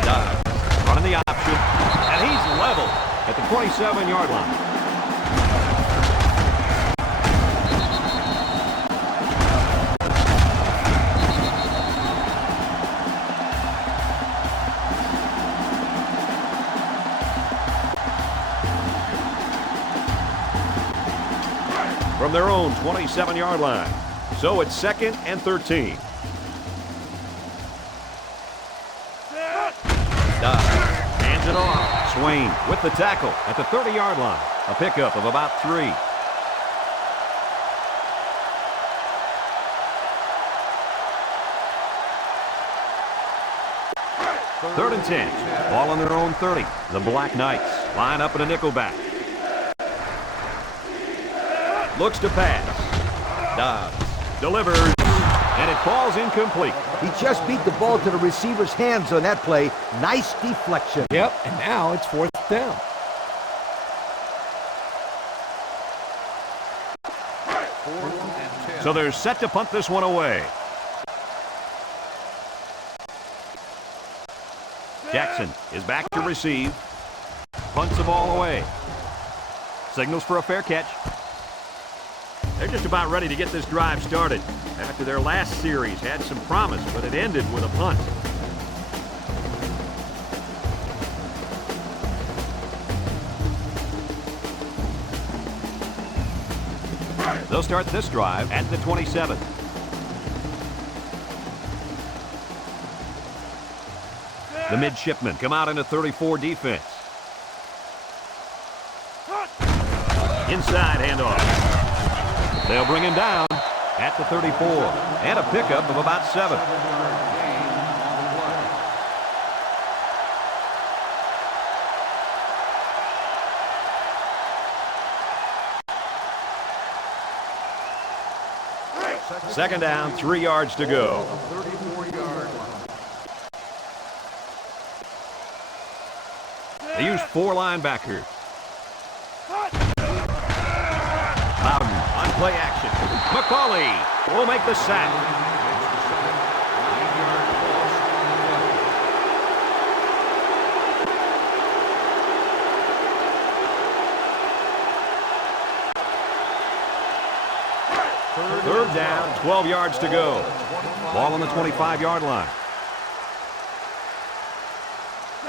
Dobbs running the option, and he's level at the 27-yard line. From their own 27-yard line. So it's 2nd and 13. Dobbs hands it off. Swain with the tackle at the 30-yard line. A pickup of about 3. Third and 10. Ball on their own 30. The Black Knights line up in a nickelback. Looks to pass. Dobbs delivers, and it falls incomplete. He just beat the ball to the receiver's hands on that play. Nice deflection. Yep, and now it's 4th down. So they're set to punt this one away. Jackson is back to receive. Punts the ball away. Signals for a fair catch. They're just about ready to get this drive started. After their last series had some promise, but it ended with a punt. They'll start this drive at the 27. The midshipmen come out in a 34 defense. Inside handoff. They'll bring him down at the 34, and a pickup of about 7. Second down, 3 yards to go. They use 4 linebackers. Loudon on play action. McCauley will make the sack. Third down, 12 yards to go. Ball on the 25-yard line.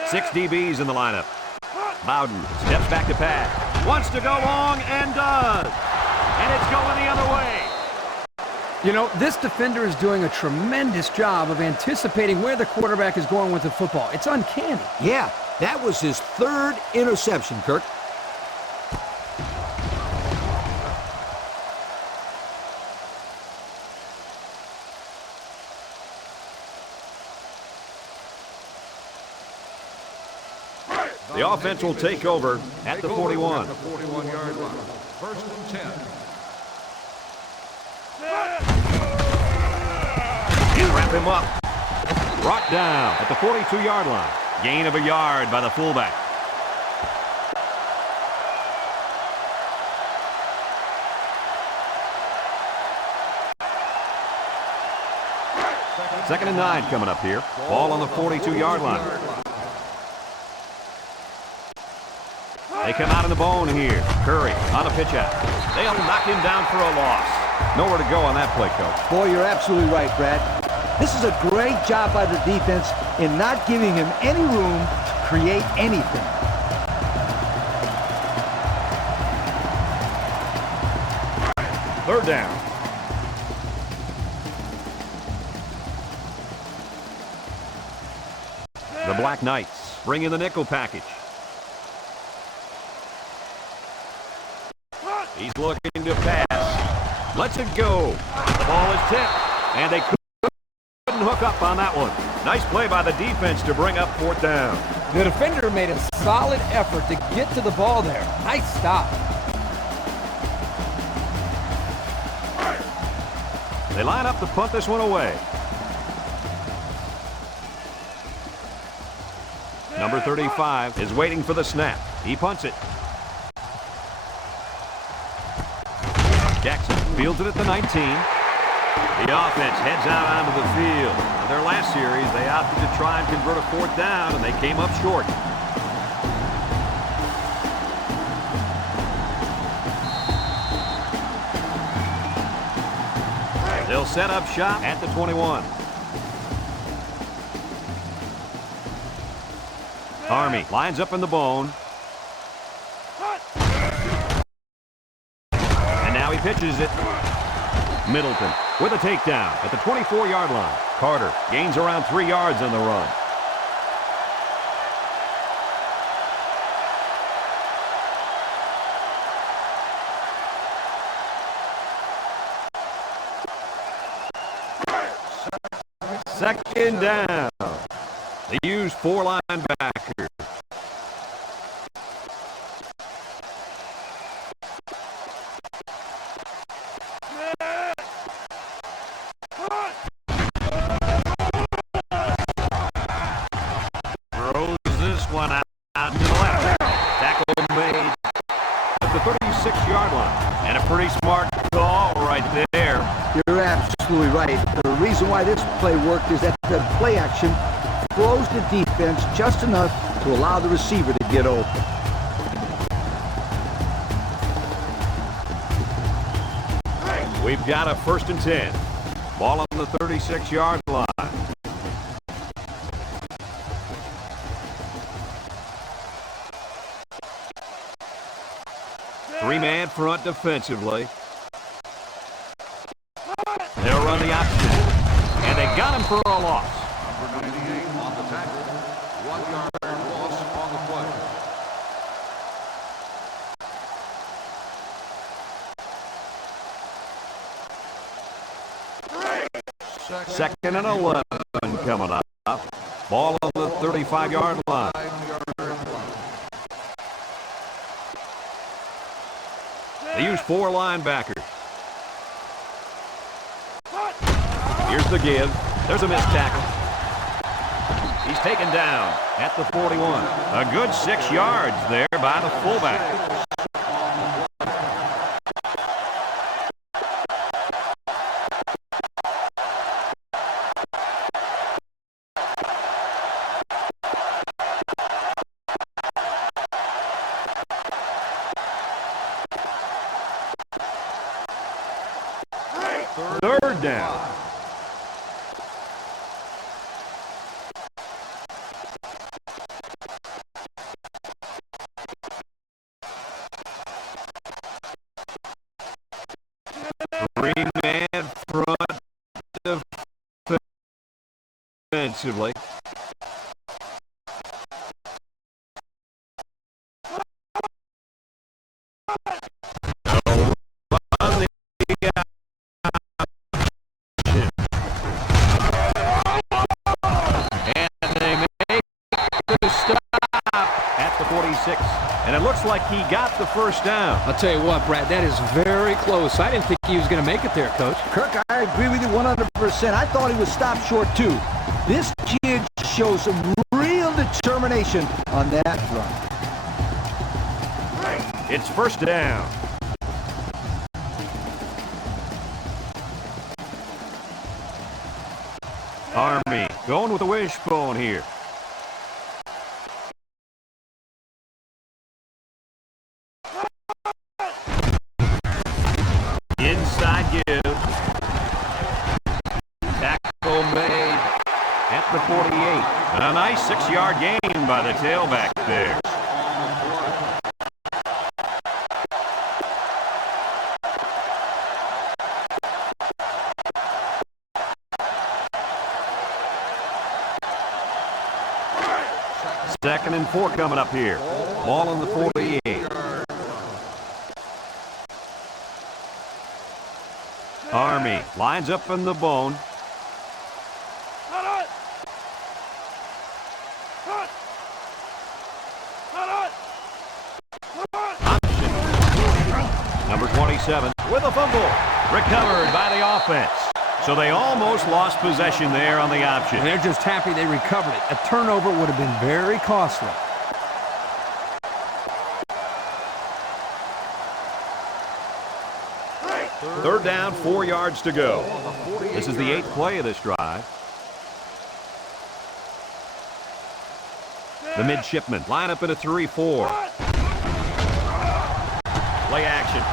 6 DBs in the lineup. Loudon steps back to pass. Wants to go long and does. And it's going the other way. You know, this defender is doing a tremendous job of anticipating where the quarterback is going with the football. It's uncanny. Yeah, that was his 3rd interception, Kirk. The offense will take over at the 41. At the 41-yard line. First and 10. Can't wrap him up. Brought down at the 42-yard line. Gain of a yard by the fullback. Second and 9 coming up here. Ball on the 42-yard line. They come out in the bone here. Curry on a pitch out. They'll knock him down for a loss. Nowhere to go on that play, Coach. Boy, you're absolutely right, Brad. This is a great job by the defense in not giving him any room to create anything. Third down. The Black Knights bring in the nickel package. He's looking to pass. Lets it go. The ball is tipped, and they couldn't hook up on that one. Nice play by the defense to bring up 4th down. The defender made a solid effort to get to the ball there. Nice stop. They line up to punt this one away. Number 35 is waiting for the snap. He punts it. Jackson fields it at the 19. The offense heads out onto the field. In their last series, they opted to try and convert a 4th down, and they came up short. They'll set up shop at the 21. Army lines up in the bone. And now he pitches it. Middleton with a takedown at the 24-yard line. Carter gains around 3 yards on the run. Second down. They use 4 linebackers. Throws this one out to the left. Tackle made at the 36-yard line. And a pretty smart call right there. You're absolutely right. The reason why this play worked is that the play action froze the defense just enough to allow the receiver to get open. We've got a 1st and 10. Ball on the 36-yard line. Three-man front defensively. They'll run the option. And they got him for a loss. Number 98 on the tackle. 1-yard loss on the play. Second and 11 coming up. Ball on the 35-yard line. They use 4 linebackers. Here's the give. There's a missed tackle. He's taken down at the 41. A good 6 yards there by the fullback. Third down. Three-man front defensively. And it looks like he got the 1st down. I'll tell you what, Brad, that is very close. I didn't think he was going to make it there, Coach. Kirk, I agree with you 100%. I thought he was stopped short, too. This kid shows some real determination on that run. It's 1st down. Army going with the wishbone here. Inside give. Tackle made at the 48. And a nice 6-yard gain by the tailback there. Second and 4 coming up here. Ball on the 48. Army lines up in the bone. Option. Number 27 with a fumble. Recovered by the offense. So they almost lost possession there on the option. They're just happy they recovered it. A turnover would have been very costly. Third down, 4 yards to go. This is the 8th play of this drive. The midshipmen line up in a 3-4. Play action.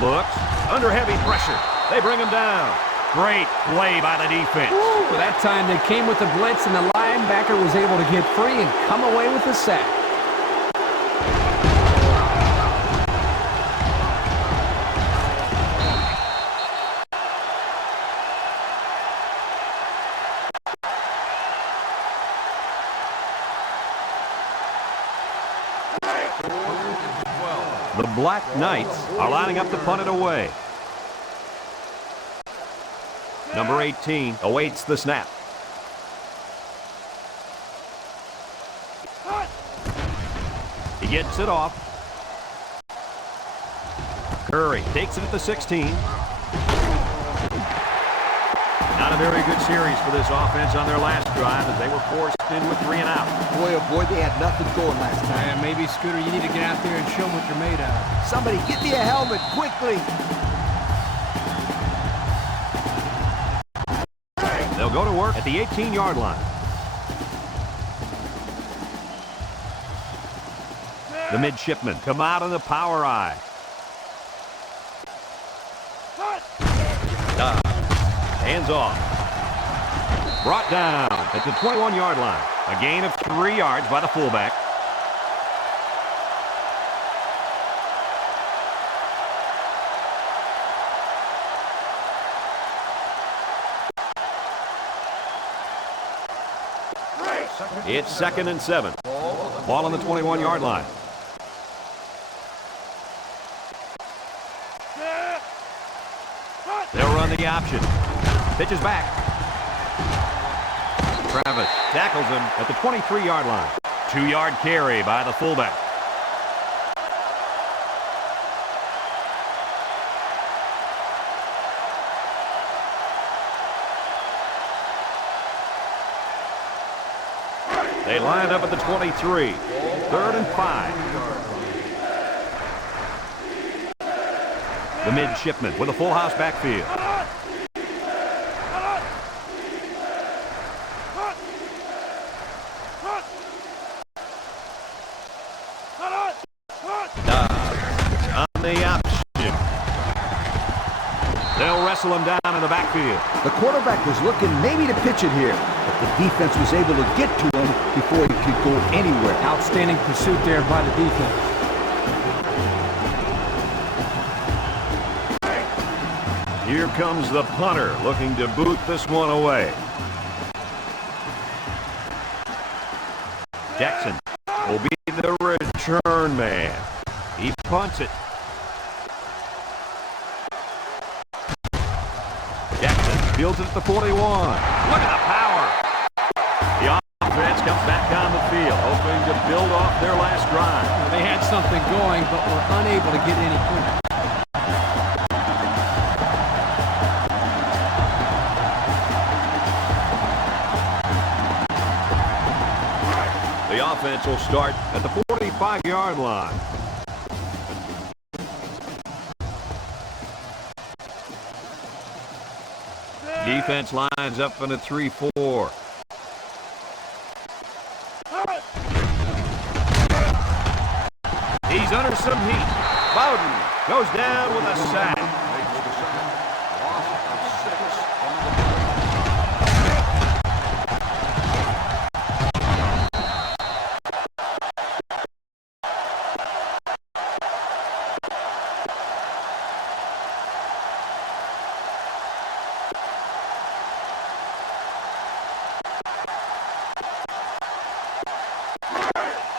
Looks. Under heavy pressure. They bring him down. Great play by the defense. Ooh, that time they came with the blitz, and the linebacker was able to get free and come away with the sack. The Black Knights are lining up to punt it away. Number 18 awaits the snap. He gets it off. Curry takes it at the 16. Not a very good series for this offense on their last drive as they were forced in with 3 and out. Boy, oh boy, they had nothing going last time. Yeah, maybe, Scooter, you need to get out there and show them what you're made of. Somebody get me a helmet quickly. They'll go to work at the 18-yard line. The midshipmen come out in the power I. Hands off. Brought down at the 21-yard line. A gain of 3 yards by the fullback. It's 2nd and 7. Ball on the 21-yard line. They'll run the option. Pitches back. Travis tackles him at the 23-yard line. 2-yard carry by the fullback. They line up at the 23. 3rd and 5. The midshipmen with a full house backfield. On the option. They'll wrestle him down in the backfield. The quarterback was looking maybe to pitch it here, but the defense was able to get to him before he could go anywhere. Outstanding pursuit there by the defense. Here comes the punter looking to boot this one away. Jackson will be the return man. He punts it. Jackson fields it at the 41. Look at the power. The offense comes back down the field, hoping to build off their last drive. They had something going, but were unable to get any points. The offense will start at the 45-yard line. Defense lines up in a 3-4. He's under some heat. Bowden goes down with a sack. Makes the sack. Loss of 6 on the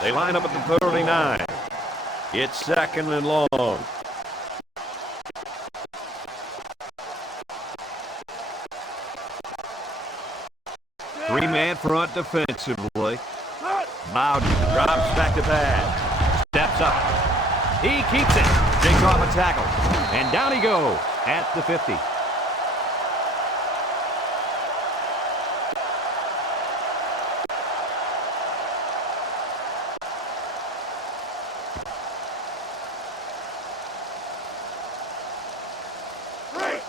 They line up at the 39. It's 2nd and long. Three-man front defensively. Bowden drops back to pass. Steps up. He keeps it. Shakes off a tackle. And down he goes at the 50.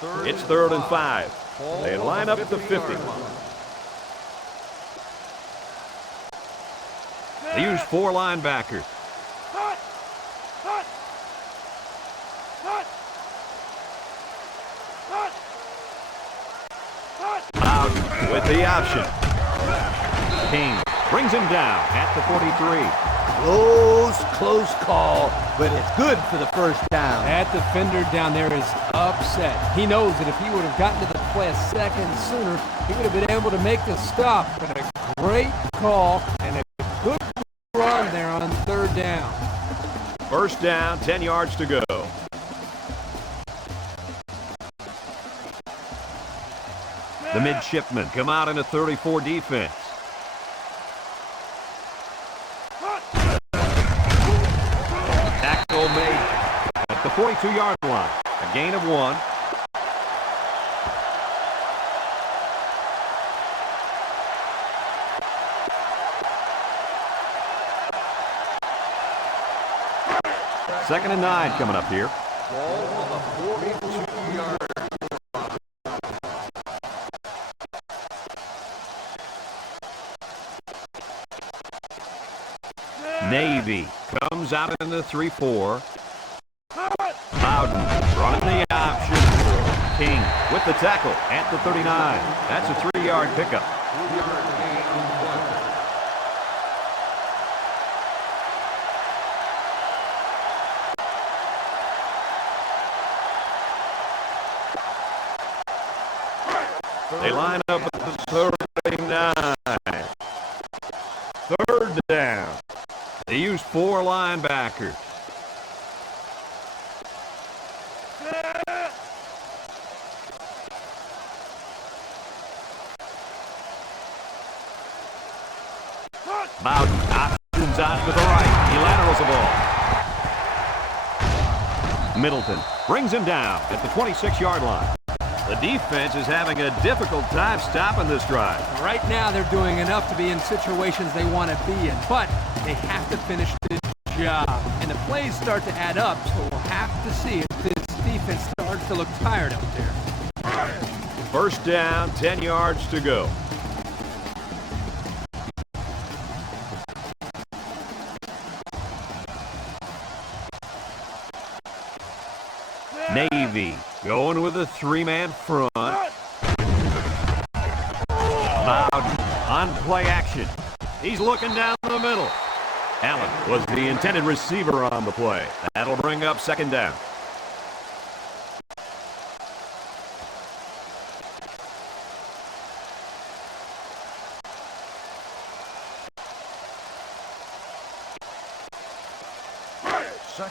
It's 3rd and 5. They line up at the 50. They use 4 linebackers. Out with the option. King brings him down at the 43. Close call, but it's good for the first down. That defender down there is upset. He knows that if he would have gotten to the play a second sooner, he would have been able to make the stop. But a great call and a good run there on 3rd down. First down, 10 yards to go. The midshipmen come out in a 34 defense. Tackle made at the 42-yard line. A gain of 1. Second and 9 coming up here. Ball on the 42-yard. Navy comes out in the 3-4. Loudon running the option. King with the tackle at the 39. That's a 3-yard pickup. 3-yard gain on 1. They line up at the 39. 3rd down. They use 4 linebackers. Bowden options out to the right. He laterals the ball. Middleton brings him down at the 26-yard line. The defense is having a difficult time stopping this drive. Right now, they're doing enough to be in situations they want to be in, but they have to finish this job. And the plays start to add up, so we'll have to see if this defense starts to look tired out there. First down, 10 yards to go. Navy going with a 3-man front. Bowden on play action. He's looking down the middle. Allen was the intended receiver on the play. That'll bring up 2nd down.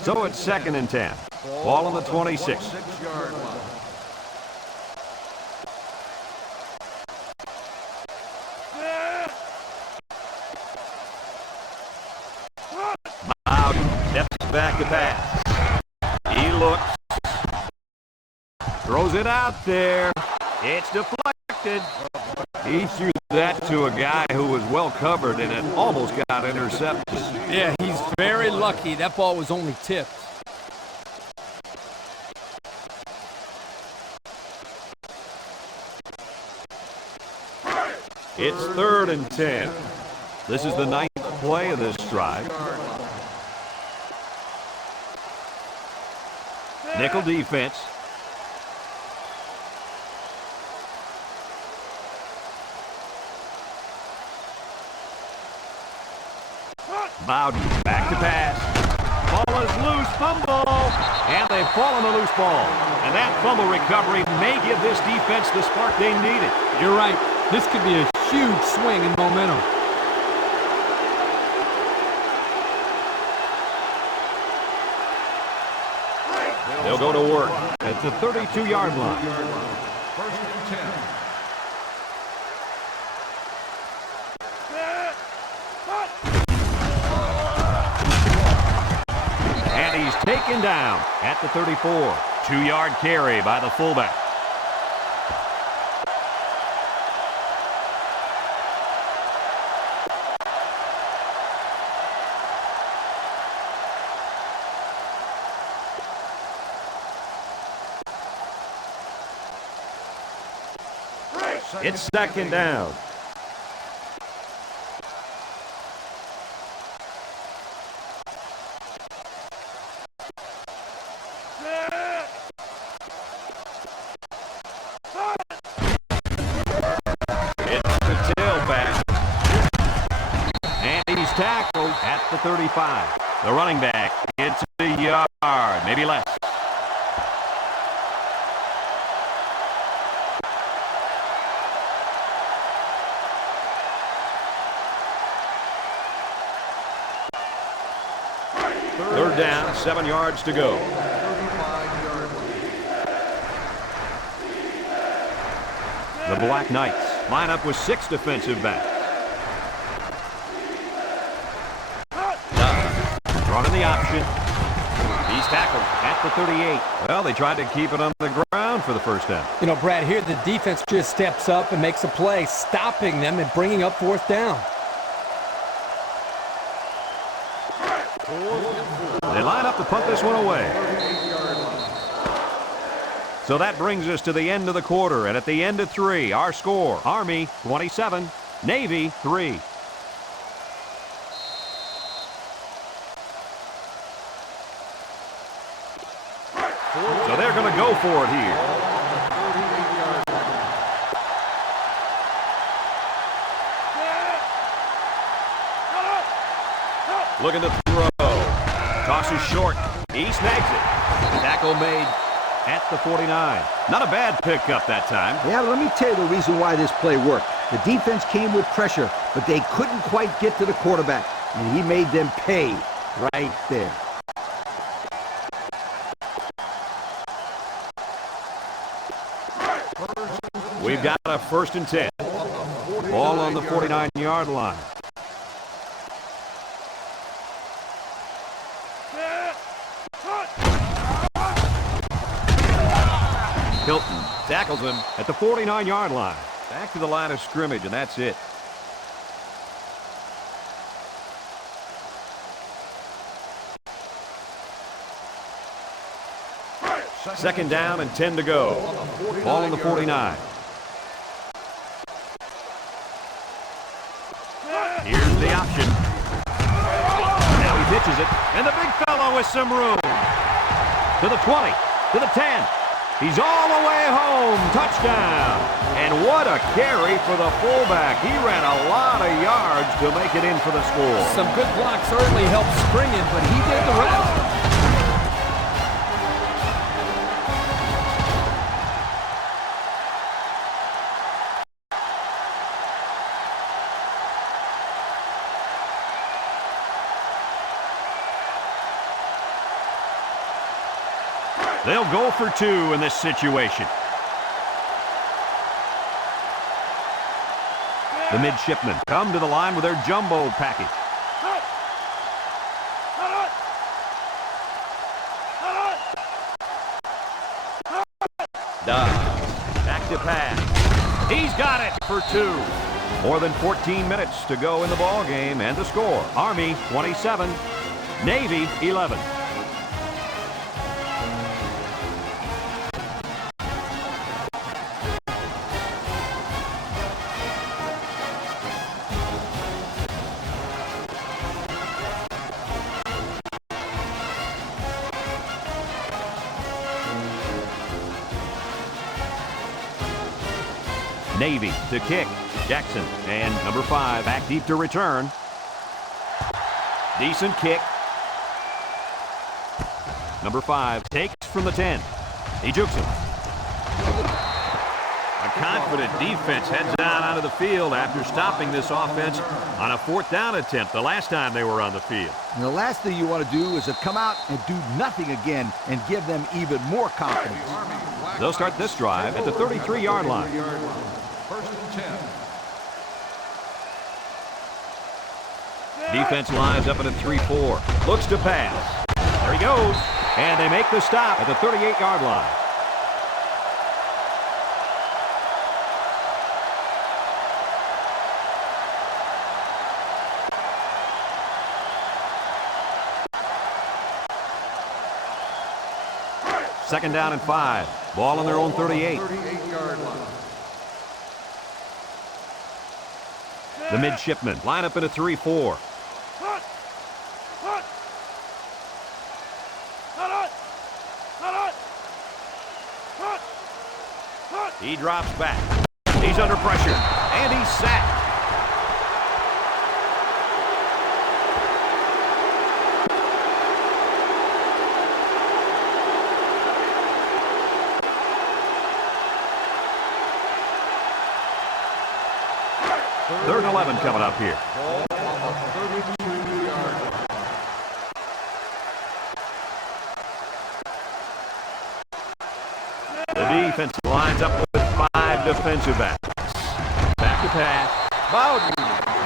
So it's 2nd and 10. Ball on the 26. 6-yard line. Bowden steps back to pass. He looks. Throws it out there. It's deflected. He threw that to a guy who was well covered and it almost got intercepted. Yeah, he's very lucky. That ball was only tipped. It's 3rd and 10. This is the 9th play of this drive. Nickel defense. Bowden back to pass. Ball is loose, fumble. And they fall on the loose ball. And that fumble recovery may give this defense the spark they needed. You're right. This could be a huge swing in momentum. They'll go to work at the 32-yard line. 1st and 10. And he's taken down at the 34. 2-yard carry by the fullback. It's second down. It's the tailback. And he's tackled at the 35. The running back gets a yard, maybe less. Third down, 7 yards to go. The Black Knights line up with 6 defensive backs. Running the option. He's tackled at the 38. Well, they tried to keep it on the ground for the first down. You know, Brad, here the defense just steps up and makes a play, stopping them and bringing up fourth down. They line up to punt this one away. So that brings us to the end of the quarter, and at the end of 3, our score, Army 27, Navy 3. So they're going to go for it here. Looking to throw. Tosses short. He snags it. Tackle made at the 49. Not a bad pickup that time. Yeah, let me tell you the reason why this play worked. The defense came with pressure, but they couldn't quite get to the quarterback, and he made them pay right there. We've got a 1st and 10. Ball on the 49-yard line. Hilton tackles him at the 49-yard line. Back to the line of scrimmage, and that's it. Second down and 10 to go. Ball on the 49. Here's the option. Now he pitches it, and the big fellow with some room. To the 20, to the 10. He's all the way home. Touchdown. And what a carry for the fullback. He ran a lot of yards to make it in for the score. Some good blocks early helped spring it, but he did the rest. They'll go for 2 in this situation. The midshipmen come to the line with their jumbo package. Back to pass. He's got it for 2. More than 14 minutes to go in the ball game, and the score: Army 27, Navy 11. Navy to kick. Jackson and number 5 back deep to return. Decent kick. Number 5 takes from the 10. He jukes him. A confident defense heads down onto the field after stopping this offense on a 4th down attempt the last time they were on the field. And the last thing you want to do is to come out and do nothing again and give them even more confidence. They'll start this drive at the 33-yard line. 1st and 10. Defense lines up at a 3-4. Looks to pass. There he goes. And they make the stop at the 38-yard line. Second down and 5. Ball on their own 38. 38-yard line. The midshipmen line up in a 3-4. He drops back. He's under pressure, and he's sacked. Third and 11 coming up here. Ball on the 32-yard line. The defense lines up with 5 defensive backs. Back to pass. Bowden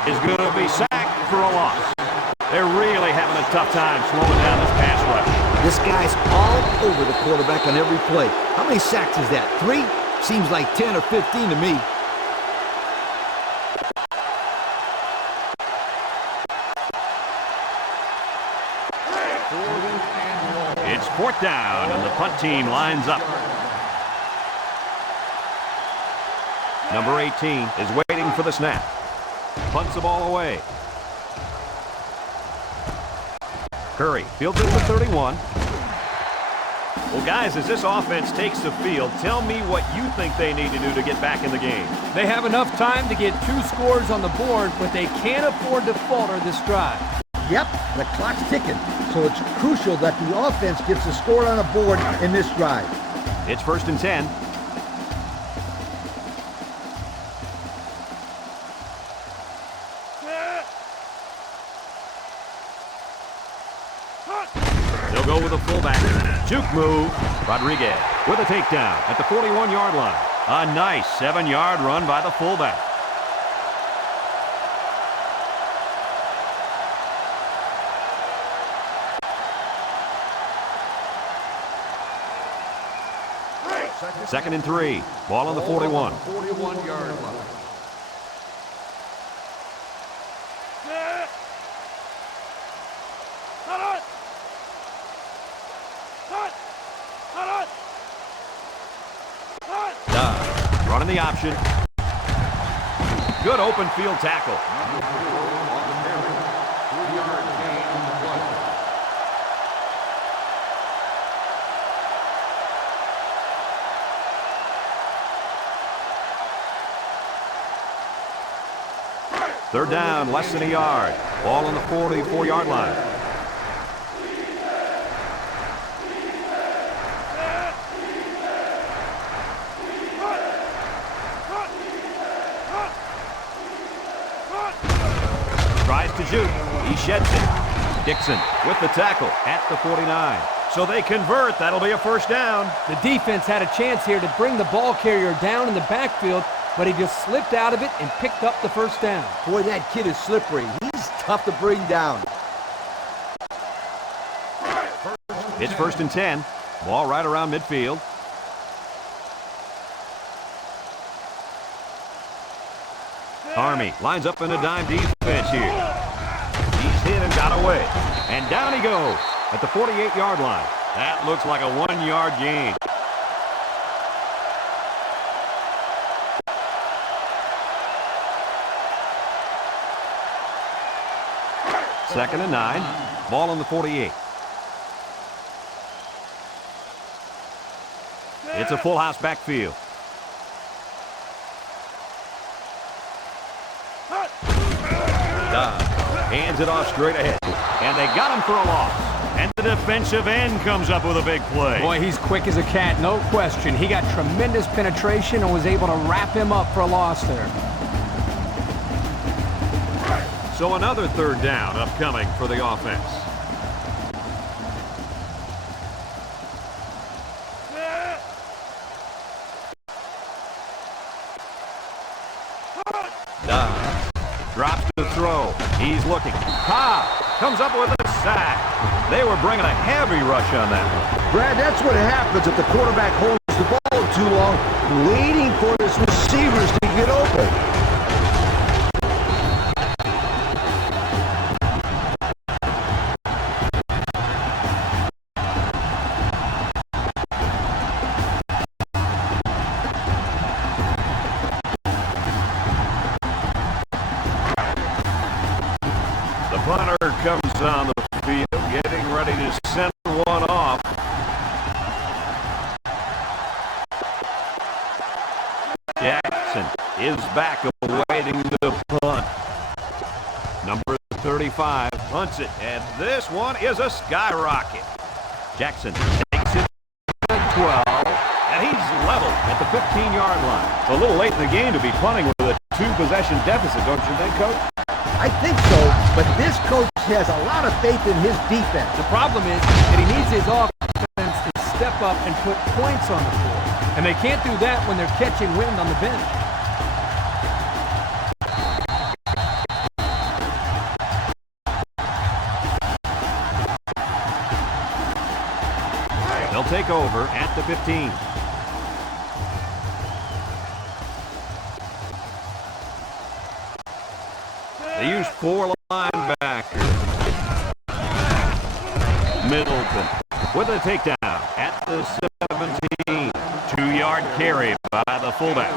is going to be sacked for a loss. They're really having a tough time slowing down this pass rush. This guy's all over the quarterback on every play. How many sacks is that? 3? Seems like 10 or 15 to me. It's 4th down, and the punt team lines up. Number 18 is waiting for the snap. Punts the ball away. Curry fields it to 31. Well, guys, as this offense takes the field, tell me what you think they need to do to get back in the game. They have enough time to get 2 scores on the board, but they can't afford to falter this drive. Yep, the clock's ticking, so it's crucial that the offense gets a score on the board in this drive. It's 1st and 10. They'll go with a fullback. Juke move. Rodriguez with a takedown at the 41-yard line. A nice 7-yard run by the fullback. Second and 3. Ball on the 41. 41-yard line. Running the option. Good open field tackle. Number 4 on the carry. 3-yard gain on the play. Third down, less than a yard. Ball on the 44-yard line. Tries to shoot. He sheds it. Dixon with the tackle at the 49. So they convert. That'll be a 1st down. The defense had a chance here to bring the ball carrier down in the backfield, but he just slipped out of it and picked up the 1st down. Boy, that kid is slippery. He's tough to bring down. It's 1st and 10. Ball right around midfield. Army lines up in a dime defense here. He's hit and got away. And down he goes at the 48-yard line. That looks like a 1-yard gain. Second and 9. Ball on the 48. It's a full house backfield. Hands it off straight ahead. And they got him for a loss. And the defensive end comes up with a big play. Boy, he's quick as a cat, no question. He got tremendous penetration and was able to wrap him up for a loss there. So another 3rd down upcoming for the offense. Drops to throw. He's looking. Comes up with a sack. They were bringing a heavy rush on that one. Brad, that's what happens if the quarterback holds the ball too long, waiting for his receivers to get open. Punter comes on the field, getting ready to send one off. Jackson is back awaiting the punt. Number 35 punts it, and this one is a skyrocket. Jackson takes it to the 12, and he's level at the 15-yard line. It's a little late in the game to be punting with a two-possession deficit, don't you think, Coach? I think so, but this coach has a lot of faith in his defense. The problem is that he needs his offense to step up and put points on the board. And they can't do that when they're catching wind on the bench. They'll take over at the 15. They use 4 linebackers. Middleton with a takedown at the 17. 2-yard carry by the fullback.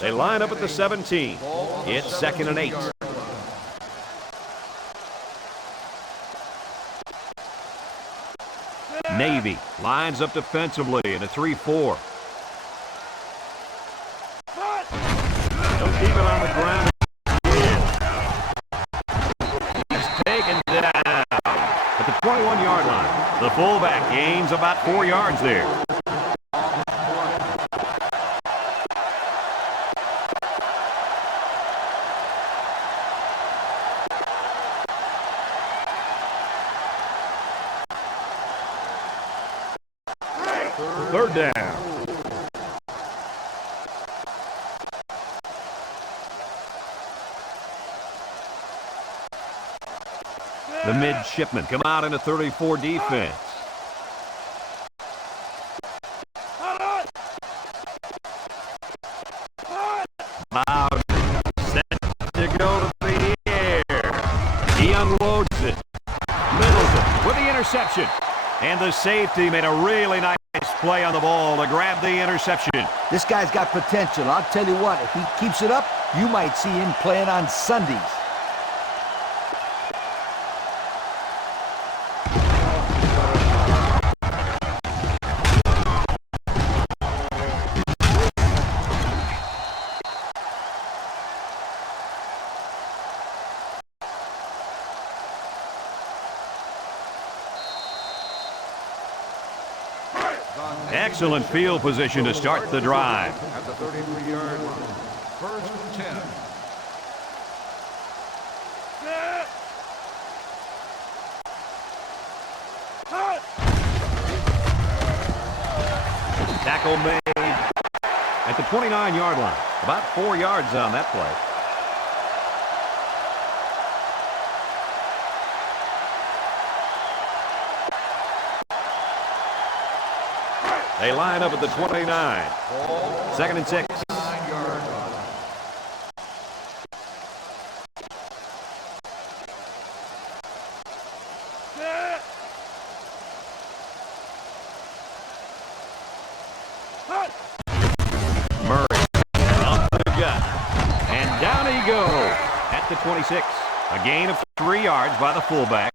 They line up at the 17. It's 2nd and 8. Navy lines up defensively in a 3-4. They'll keep it on the ground. He's taken down at the 21-yard line. The fullback gains about 4 yards there. Third down. The midshipmen come out in a 34 defense. Bowden set to go to the air. He unloads it. Middleton with the interception. And the safety made a really nice play on the ball to grab the interception. This guy's got potential. I'll tell you what, if he keeps it up, you might see him playing on Sundays. Excellent field position to start the drive. At the 33-yard line. 1st and 10. Tackle made at the 29-yard line. About 4 yards on that play. They line up at the 29. 2nd and 6. Murray off the gut. And down he goes at the 26. A gain of 3 yards by the fullback.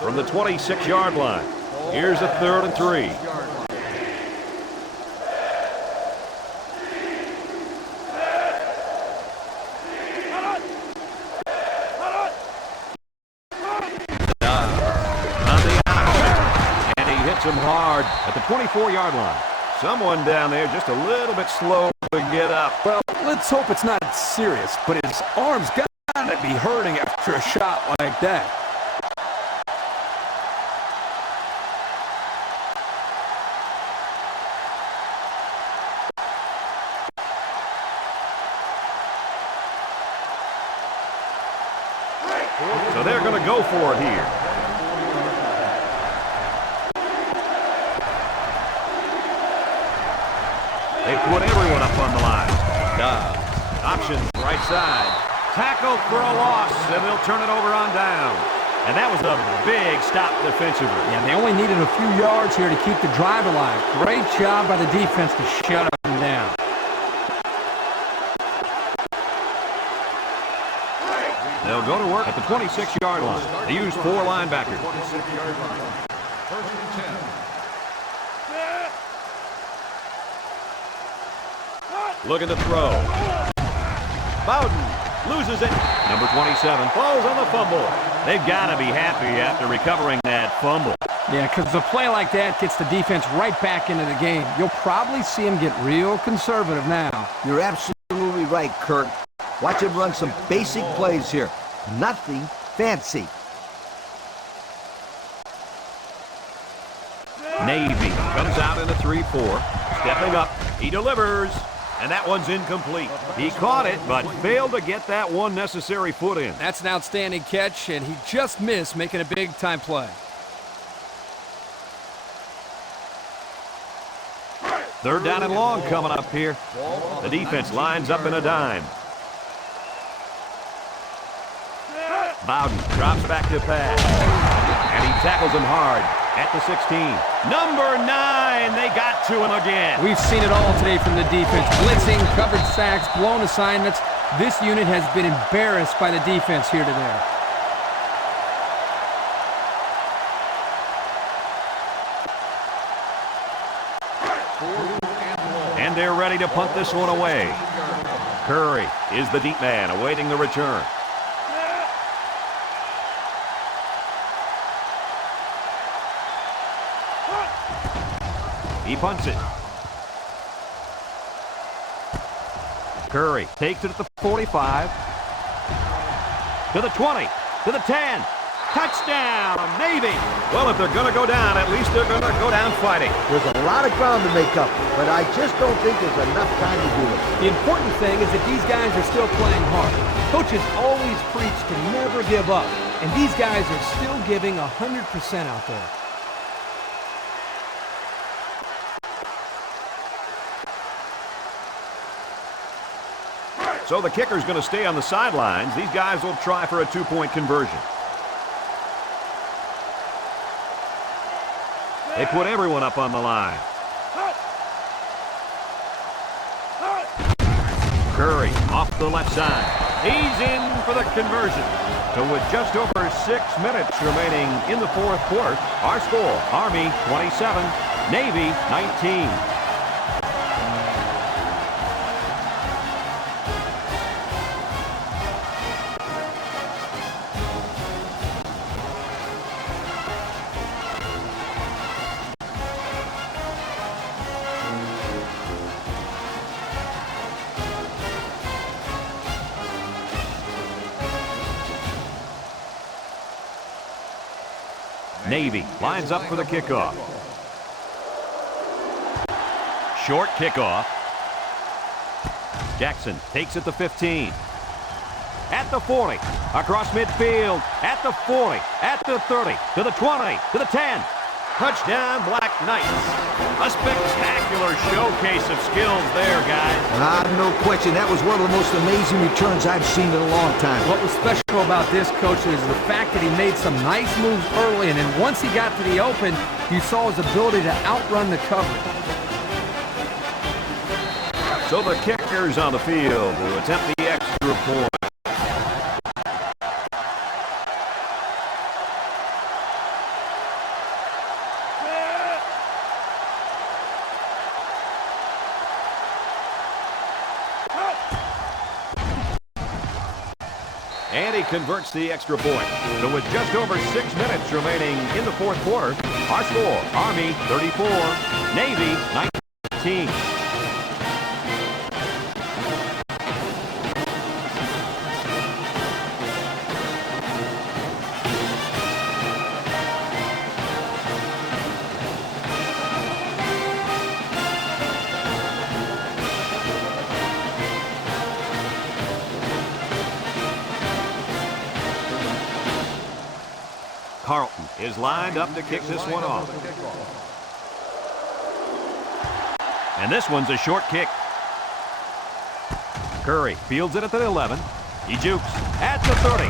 From the 26-yard line, here's a 3rd and 3. On the option, and he hits him hard at the 24-yard line. Someone down there just a little bit slow to get up. Well, let's hope it's not serious, but his arm's got to be hurting after a shot like that. So they're going to go for it here. They put everyone up on the line. Option right side. Tackled for a loss, and they'll turn it over on down. And that was a big stop defensively. Yeah, they only needed a few yards here to keep the drive alive. Great job by the defense to shut them down. They'll go to work at the 26-yard line. They use 4 linebackers. 26-yard line. First and 10. Looking to throw. Bowden loses it. Number 27 falls on the fumble. They've got to be happy after recovering that fumble. Yeah, because a play like that gets the defense right back into the game. You'll probably see them get real conservative now. You're absolutely right, Kirk. Watch him run some basic plays here. Nothing fancy. Navy comes out in a 3-4. Stepping up. He delivers. And that one's incomplete. He caught it, but failed to get that one necessary foot in. That's an outstanding catch, and he just missed making a big-time play. Third down and long coming up here. The defense lines up in a dime. Bowden drops back to pass. And he tackles him hard at the 16. Number 9, they got to him again. We've seen it all today from the defense. Blitzing, covered sacks, blown assignments. This unit has been embarrassed by the defense here today. And they're ready to punt this one away. Curry is the deep man awaiting the return. He punts it. Curry takes it at the 45. To the 20. To the 10. Touchdown, Navy. Well, if they're going to go down, at least they're going to go down fighting. There's a lot of ground to make up, but I just don't think there's enough time to do it. The important thing is that these guys are still playing hard. Coaches always preach to never give up, and these guys are still giving 100% out there. So the kicker's going to stay on the sidelines. These guys will try for a 2-point conversion. They put everyone up on the line. Curry off the left side. He's in for the conversion. So with just over 6 minutes remaining in the fourth quarter, our score, Army 27, Navy 19. Navy lines up for the kickoff. Short kickoff. Jackson takes it to 15. At the 40. Across midfield. At the 40. At the 30. To the 20. To the 10. Touchdown, Black Knights. A spectacular showcase of skills there, guys. No question. That was one of the most amazing returns I've seen in a long time. What was special about this, Coach, is the fact that he made some nice moves early, and then once he got to the open, you saw his ability to outrun the coverage. So the kicker's on the field to attempt the extra point. And he converts the extra point. So with just over 6 minutes remaining in the fourth quarter, our score, Army 34, Navy 19. Carlton is lined up to kick this one off. And this one's a short kick. Curry fields it at the 11. He jukes at the 30.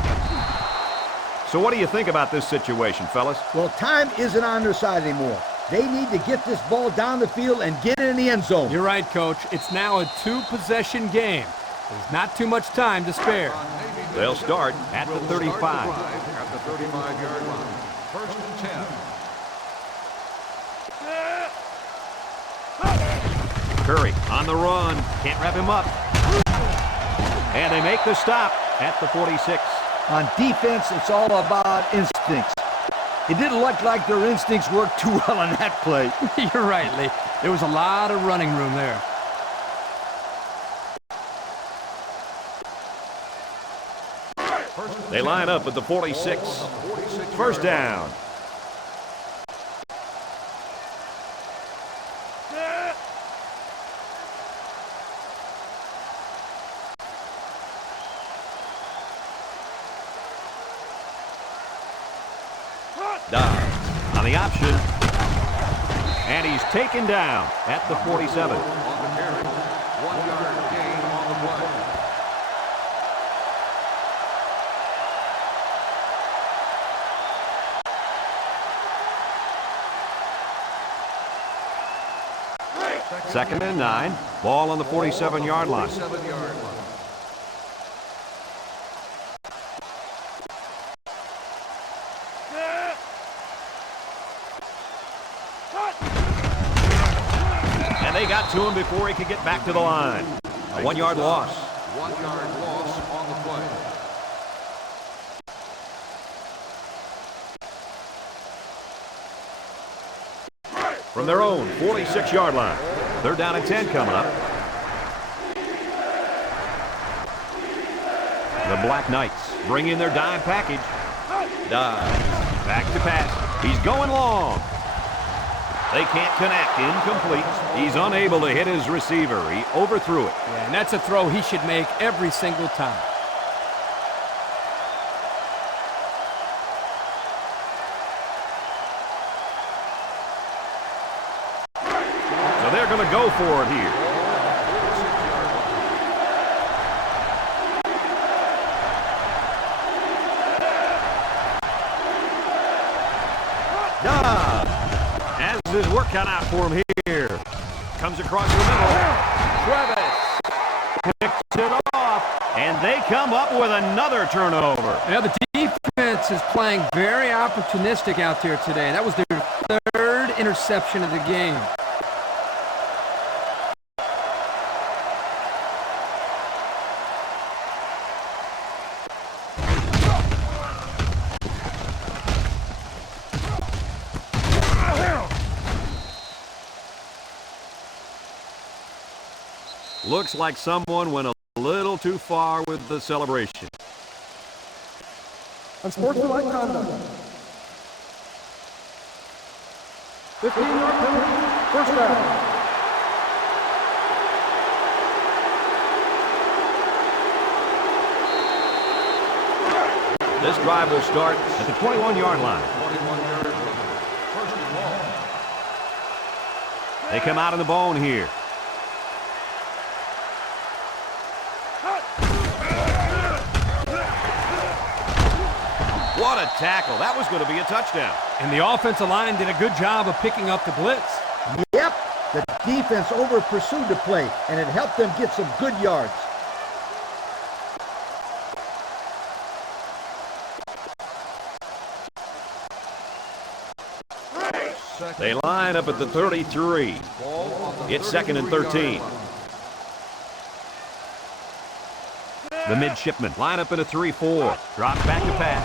So what do you think about this situation, fellas? Well, time isn't on their side anymore. They need to get this ball down the field and get it in the end zone. You're right, Coach. It's now a 2-possession game. There's not too much time to spare. They'll start at the 35. At the 35-yard line. First and 10. Curry on the run. Can't wrap him up. And they make the stop at the 46. On defense, it's all about instincts. It didn't look like their instincts worked too well on that play. You're right, Lee. There was a lot of running room there. They line up at the 46. First down. Dobbs on the option. And he's taken down at the 47. On the carry. 1-yard gain on the play. Second and 9. Ball on the 47-yard line. 47-yard line. And they got to him before he could get back to the line. A 1-yard loss. 1-yard loss on the play. From their own 46-yard line. They're down at 10 coming up. The Black Knights bring in their dime package. Dobbs back to pass. He's going long. They can't connect. Incomplete. He's unable to hit his receiver. He overthrew it. Yeah, and that's a throw he should make every single time. So they're going to go for it here. Dobbs has his work cut out for him here. Comes across the middle. Travis picks it off, and they come up with another turnover. Now the defense is playing very opportunistic out there today. That was their third interception of the game. Looks like someone went a little too far with the celebration. Unsportsmanlike conduct. 15-yard penalty. First down. This drive will start at the 21-yard line. 21-yard line. First and long. They come out of the bone here. What a tackle. That was going to be a touchdown. And the offensive line did a good job of picking up the blitz. Yep, the defense over-pursued the play, and it helped them get some good yards. They line up at the 33. It's second and 13. The midshipmen line up in a 3-4. Drops back to pass.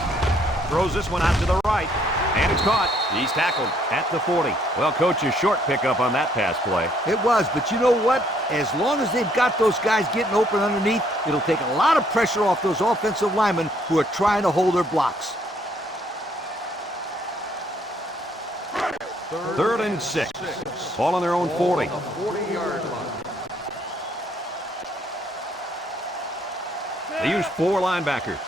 Throws this one out to the right. And it's caught. He's tackled at the 40. Well, Coach, a short pickup on that pass play. It was, but you know what? As long as they've got those guys getting open underneath, it'll take a lot of pressure off those offensive linemen who are trying to hold their blocks. Third and 6. Ball on their own 40. 40-yard line. They use 4 linebackers.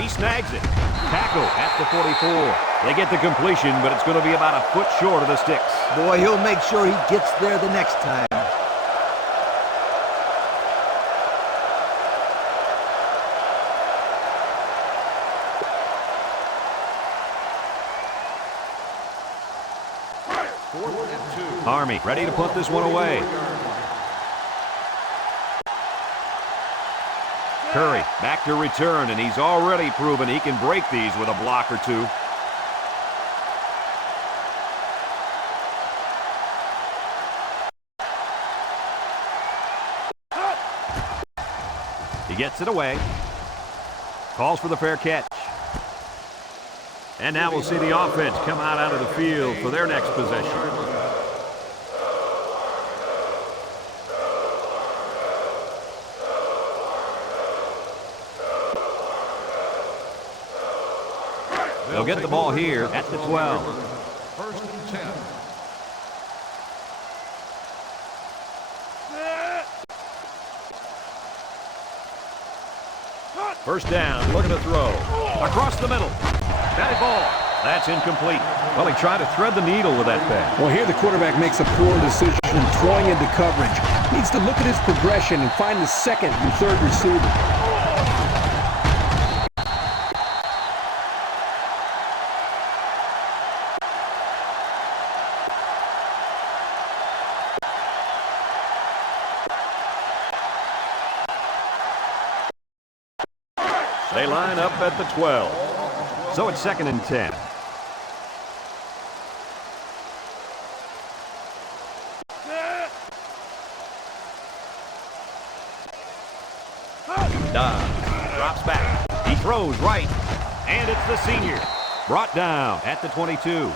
He snags it. Tackle at the 44. They get the completion, but it's going to be about a foot short of the sticks. Boy, he'll make sure he gets there the next time. Army ready to put this one away. Curry back to return, and he's already proven he can break these with a block or two. He gets it away. Calls for the fair catch. And now we'll see the offense come out of the field for their next possession. They'll get the ball here at the 12. First and 10. First down, looking to throw. Across the middle. Batted ball. That's incomplete. Well, he tried to thread the needle with that pass. Well, here the quarterback makes a poor decision throwing into coverage. Needs to look at his progression and find the second and third receiver. They line up at the 12. So it's second and 10. Dobbs drops back. He throws right. And it's the senior. Brought down at the 22.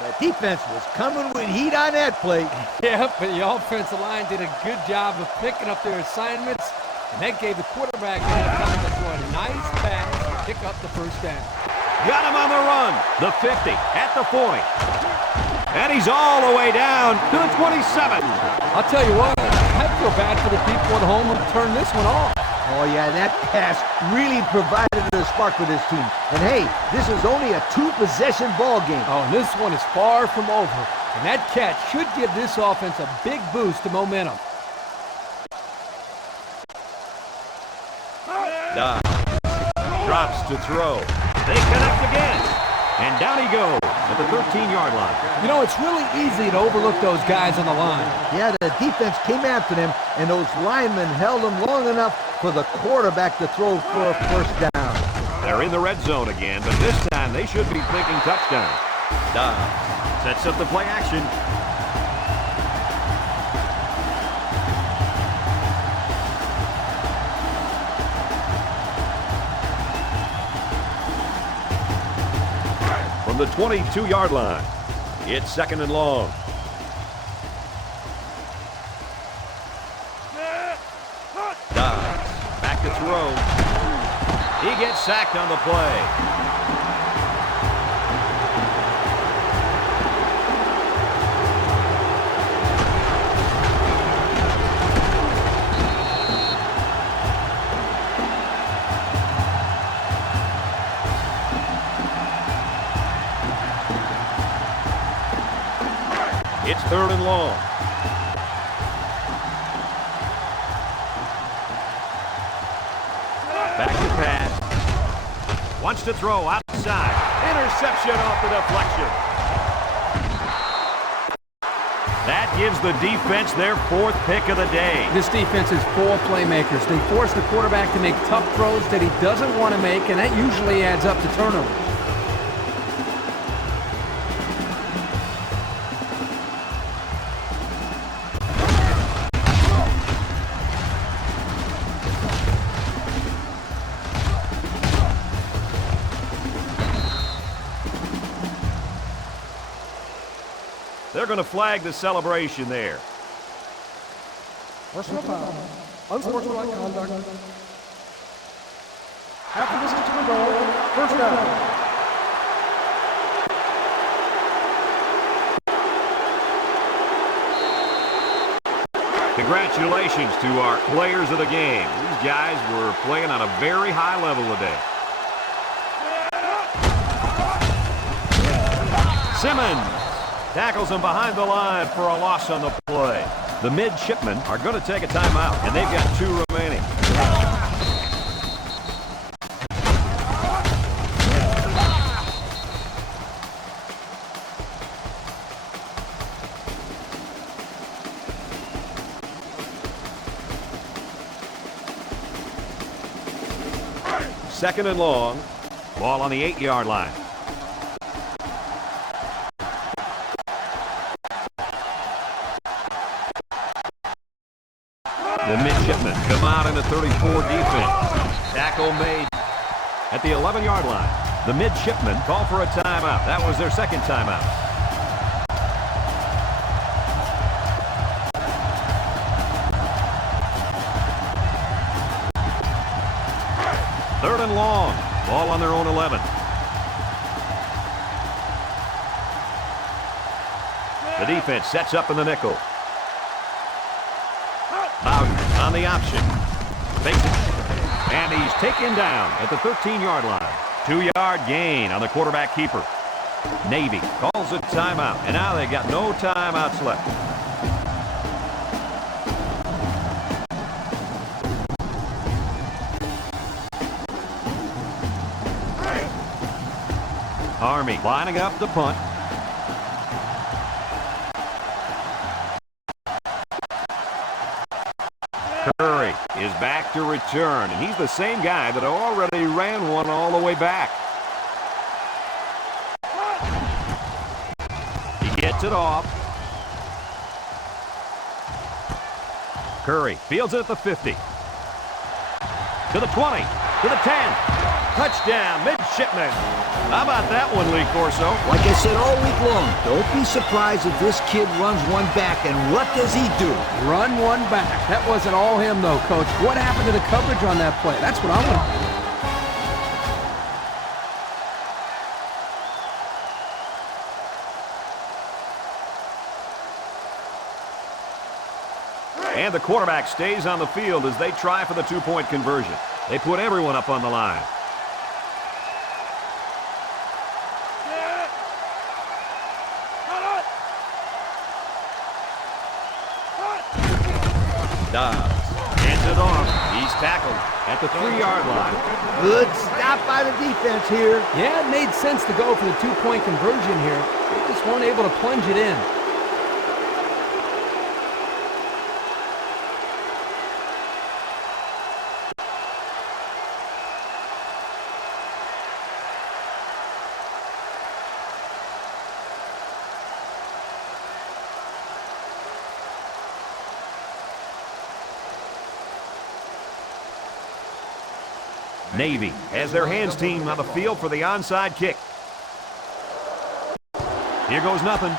The defense was coming with heat on that play. Yeah, but the offensive line did a good job of picking up their assignments, and that gave the quarterback enough time to throw a nice pass to pick up the first down. Got him on the run. The 50 at the 40. And he's all the way down to the 27. I'll tell you what, I feel bad for the people at home who turned this one off. Oh, yeah, that pass really provided a spark for this team. And, hey, this is only a two-possession ball game. Oh, and this one is far from over. And that catch should give this offense a big boost to momentum. Dobbs drops to throw. They connect again. And down he goes at the 13-yard line. You know, it's really easy to overlook those guys on the line. Yeah, the defense came after them, and those linemen held them long enough for the quarterback to throw for a first down. They're in the red zone again, but this time they should be thinking touchdown. Dobbs sets up the play action. From the 22-yard line, it's second and long. Dobbs back to throw. He gets sacked on the play. It's third and long. Back to pass. Wants to throw outside. Interception off the deflection. That gives the defense their fourth pick of the day. This defense is full of playmakers. They force the quarterback to make tough throws that he doesn't want to make, and that usually adds up to turnovers. They're going to flag the celebration there. Personal foul. Unsportsmanlike conduct. After distance to the goal. First down. Congratulations to our players of the game. These guys were playing on a very high level today. Simmons tackles him behind the line for a loss on the play. The midshipmen are going to take a timeout, and they've got 2 remaining. Second and long. Ball on the 8-yard line. The midshipmen come out in the 34 defense. Tackle made at the 11-yard line. The midshipmen call for a timeout. That was their second timeout. Third and long. Ball on their own 11. The defense sets up in the nickel. Bowden on the option. Fakes it. And he's taken down at the 13-yard line. 2-yard gain on the quarterback keeper. Navy calls a timeout. And now they've got no timeouts left. Army lining up the punt. Curry is back to return, and he's the same guy that already ran one all the way back. He gets it off. Curry fields it at the 50. To the 20. To the 10. Touchdown, midshipmen. How about that one, Lee Corso? Like I said all week long, don't be surprised if this kid runs one back, and what does he do? Run one back. That wasn't all him, though, Coach. What happened to the coverage on that play? That's what I want to know. And the quarterback stays on the field as they try for the 2-point conversion. They put everyone up on the line. Dobbs hands it off. He's tackled at the 3-yard line. Good stop by the defense here. Yeah, it made sense to go for the 2-point conversion here. They just weren't able to plunge it in. Navy has their hands team on the field for the onside kick. Here goes nothing.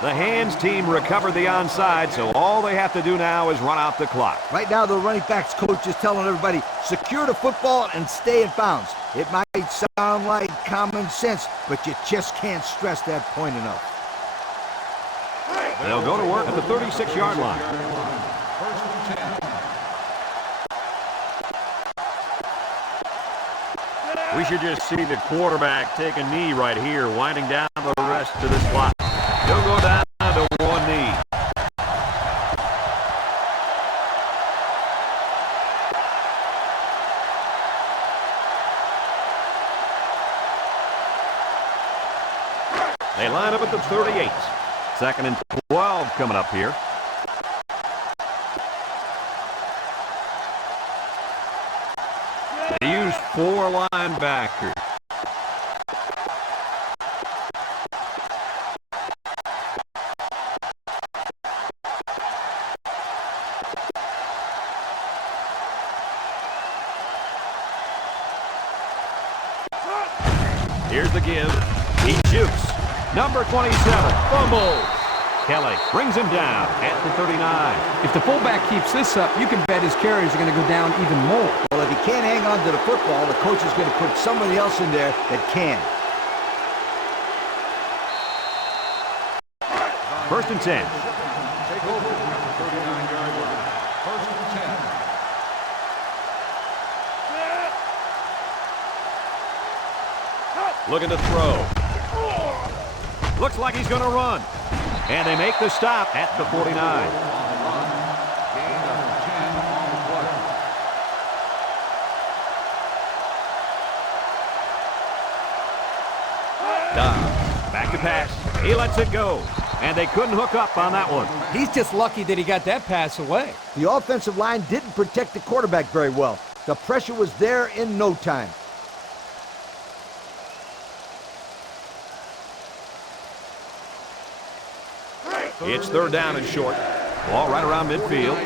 The hands team recovered the onside, so all they have to do now is run out the clock. Right now, the running backs coach is telling everybody, secure the football and stay in bounds. It might sound like common sense, but you just can't stress that point enough. They'll go to work at the 36-yard line. We should just see the quarterback take a knee right here, winding down the rest of this clock. He'll go down to one knee. They line up at the 38. 2nd and 12 coming up here. They use 4 linebackers. Here's the give. He shoots. Number 27 fumbles. Kelly brings him down at the 39. If the fullback keeps this up, you can bet his carries are going to go down even more. Well, if he can't hang on to the football, the coach is going to put somebody else in there that can. 1st and 10. Take over at the 39-yard line. 1st and 10. Looking to throw. Looks like he's going to run. And they make the stop at the 49. Gain of 10 on the play. Dobbs, back to pass. He lets it go. And they couldn't hook up on that one. He's just lucky that he got that pass away. The offensive line didn't protect the quarterback very well. The pressure was there in no time. It's third down and short. Ball right around midfield.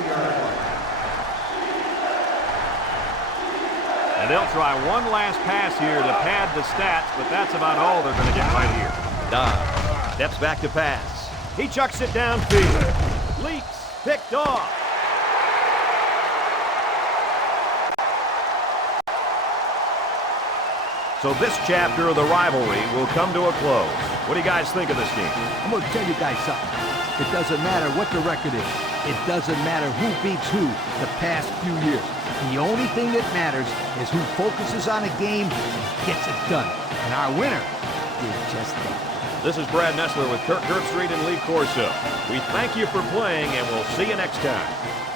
And they'll try one last pass here to pad the stats, but that's about all they're going to get right here. Dobbs steps back to pass. He chucks it downfield. Leaps, picked off. So this chapter of the rivalry will come to a close. What do you guys think of this game? I'm going to tell you guys something. It doesn't matter what the record is. It doesn't matter who beats who the past few years. The only thing that matters is who focuses on a game and gets it done. And our winner did just that. This is Brad Nessler with Kirk Herbstreit and Lee Corso. We thank you for playing, and we'll see you next time.